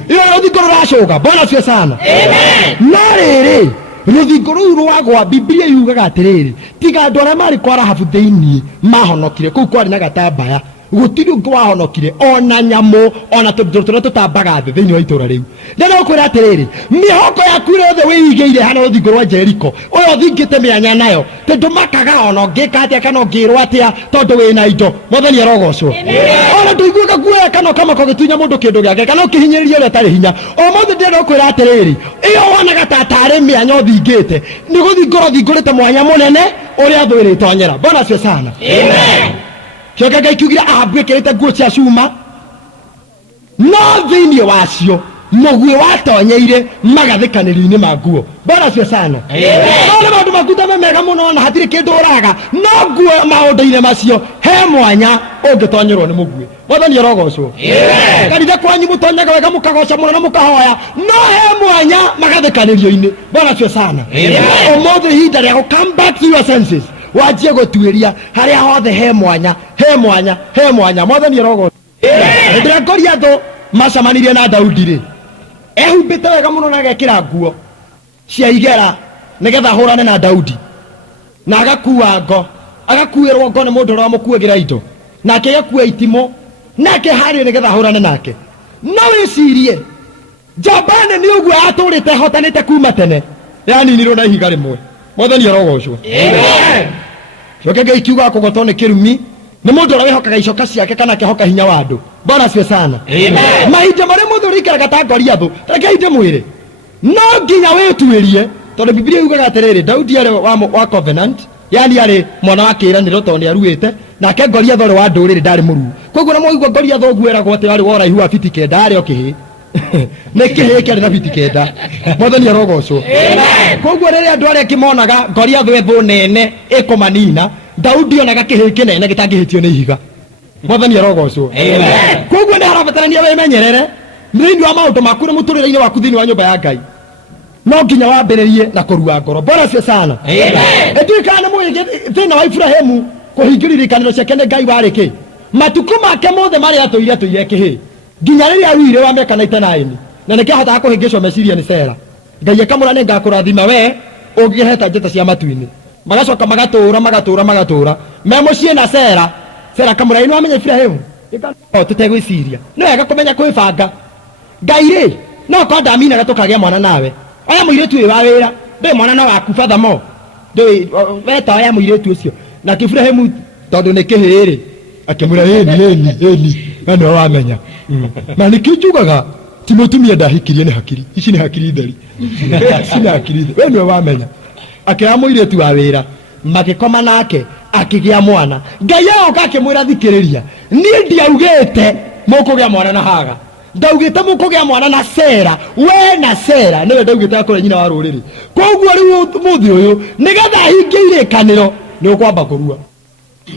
ĩyo rũthingo rũracũga Bwana asifiwe sana no rĩrĩ rũthingo rũu rwagwa Biblia yugaga atĩrĩrĩ tiga andũ arĩa marĩ kwa Rahabu thĩinĩ mahonokire kũu kwarĩ na gatambaya gũtirĩ ũngĩ wahonokire ona nyamũ ona tũndũ tũrĩa tũtambaga thĩ thĩinĩ wa itũra rĩu na nĩgũkwĩra atĩrĩrĩ mĩhoko yaku yothe wĩigĩire hana rũthingo rwa Jeriko ũyũ ũthingĩte mĩanya nayo tondũ makaga ona ũngĩka atĩa kana ũngĩrwo atĩa tondũ wĩna indo Mwathani arogocwo ona ndũiguaga guoya kana ũkamaka ũgĩtunya mũndũ kĩndũ gĩake kana ũkĩhinyĩrĩria ũrĩa ũtarĩ hinya ũmũthĩ ndĩrenda gũkwĩra atĩrĩrĩ ĩyo wonaga ta tarĩ mĩanya ũthingĩte nĩ gũthingũra ũthingũrĩte mwanya mũnene ũrĩa thũ ĩrĩtonyera Bwana asifiwe sana kĩoka Ngai kiugire Ahabu ĩkĩrĩte nguo cia cuma no thĩinĩ wacio mũguĩ watonyeire magathĩkanĩrio-inĩ ma nguo Bwana asifiwe sana no nĩ maũndũ maku mega mũno na hatirĩ kĩndũ ũraga no nguo maũndũ-inĩ macio he mwanya ũngĩtonyerwo nĩ mũguĩ Mwathani arogocwo kanitha kwanyu mũtonyaga wega mũkagoca mũno na mũkahoya no he mwanya magathĩkanĩrio-inĩ Bwana asifiwe sana ũmũthĩ ihinda rĩa come back to your senses wajie gũtuĩria harĩa hothe he mwanya Mwathani arogocwo ndĩrĩa Goliathũ macamanirie na Daudi-rĩ ehumbĩte wega mũno na agekĩra nguo cia igera nĩgetha hũrane na Daudi na agakua ngo agakuĩrwo ngo nĩ mũndũ ũrĩa wamũkuagĩra indo nake agakua itimũ nake harĩ nĩgetha hũrane nake no wĩcirie Jabane nĩ ũguo atũrĩte hotanĩte kuma tene yaninirwo na ihiga rĩmwe Mwathani arogocwo coke Ngai kiuga kũgotwo nĩ kĩrumi nĩ mũndũ ũrĩa wĩhokaga icoka ciake kana akĩhoka hinya wa andũ Bwana asifiwe sana mahinda marĩa mũndũ ũrĩikaraga ta Goliathũ rekei ndĩmwĩre no nginya wĩtuĩrie tondũ Biblia yugaga atĩrĩrĩ Daudi arĩ wa covenant yani arĩ mwana wa kĩĩranĩro tondũ nĩaruĩte nake Goliathũ arĩ wa ndũrĩrĩ ndarĩ mũruu koguo nĩmwaigua Goliathũ ũguo eragwo atĩ arĩ wa ũraihu wa biti 9 arĩ o kĩhĩ nĩ kĩhĩ kĩarĩ na biti 9 Mwathani arogocwo koguo rĩrĩa andũ arĩa kĩmonaga Goliathũ ethũ nene ĩkũmanina Daudi onaga kĩhĩ kĩnene gĩtangĩhĩtio nĩ ihiga Mwathani arogocwo koguo nĩ harabatarania wĩmenyerere thĩinĩ wa maũndũ maku na mũtũrĩre-inĩ waku thĩinĩ wa nyũmba ya Ngai no nginya wambĩrĩrie na kũrua ngoro Bwana asifiwe sana ĩtuĩkaga nĩ mũhĩnge thĩna wa Ibrahimu kũhingĩrio iririkano ciake nĩ Ngai warĩ kĩ matukũ make mothe marĩa atũire kĩhĩ nginya rĩrĩa aruire wa mĩaka 99 na nĩkĩo ahotaga kũhĩngĩcwo meciria nĩ Sera Ngai akamũra nĩ ngakũrathima we ũngĩheta njata cia matu-inĩ magacoka magatũra me mũciĩ na Sera akamũra ĩno amenya Ibrahimu tũtegwĩciria nĩ wega kũmenya kwĩbanga Ngai-rĩ no kwa ndaminaga tũkagĩa mwana nawe oya mũirĩtu ũyũ wa wĩra ndĩ mwana na waku fathamo ndĩ weta oya mũirĩtu ũcio na Ibrahimu tondũ nĩ kĩhĩ-rĩ akĩmũra ĩni we nĩwe wamenya na nĩkĩo njugaga ti mũtumia ndahikirie nĩ hakiri ici nĩ hakiri theri we nĩwe wamenya akĩoya mũirĩtu wa wĩra magĩkoma nake akĩgĩa mwana Ngai agoka akĩmwĩra thikĩrĩria niĩ ndiaugĩte mũkũgĩa mwana na Haga ndaugĩte mũkũgĩa mwana na Sera we na Sera nĩwe ndaugĩte akũrĩa nyina wa rũrĩrĩ koguo rĩu mũthĩ ũyũ nĩgetha ahingie irĩkanĩro nĩ ũkwamba kũrua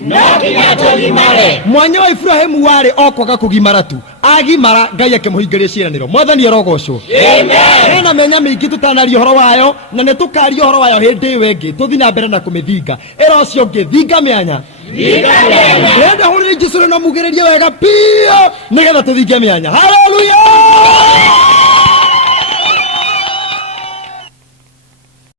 no nginya tũgimare mwanya wa Ibrahimu warĩ okwaga kũgimara tu agimara Ngai akĩmũhingĩria ciĩranĩro Mwathani arogocwo hena mĩanya mĩingĩ tũtanaria ũhoro wayo na nĩ tũkaria ũhoro wayo hĩndĩ ĩyo ĩngĩ tũthiĩ na mbere na kũmĩthinga ĩra ũcio ũngĩ thinga mĩanya renda hũrĩre Jesũ na mugĩrĩrie wega pia nĩgetha tũthinge mĩanya haleluya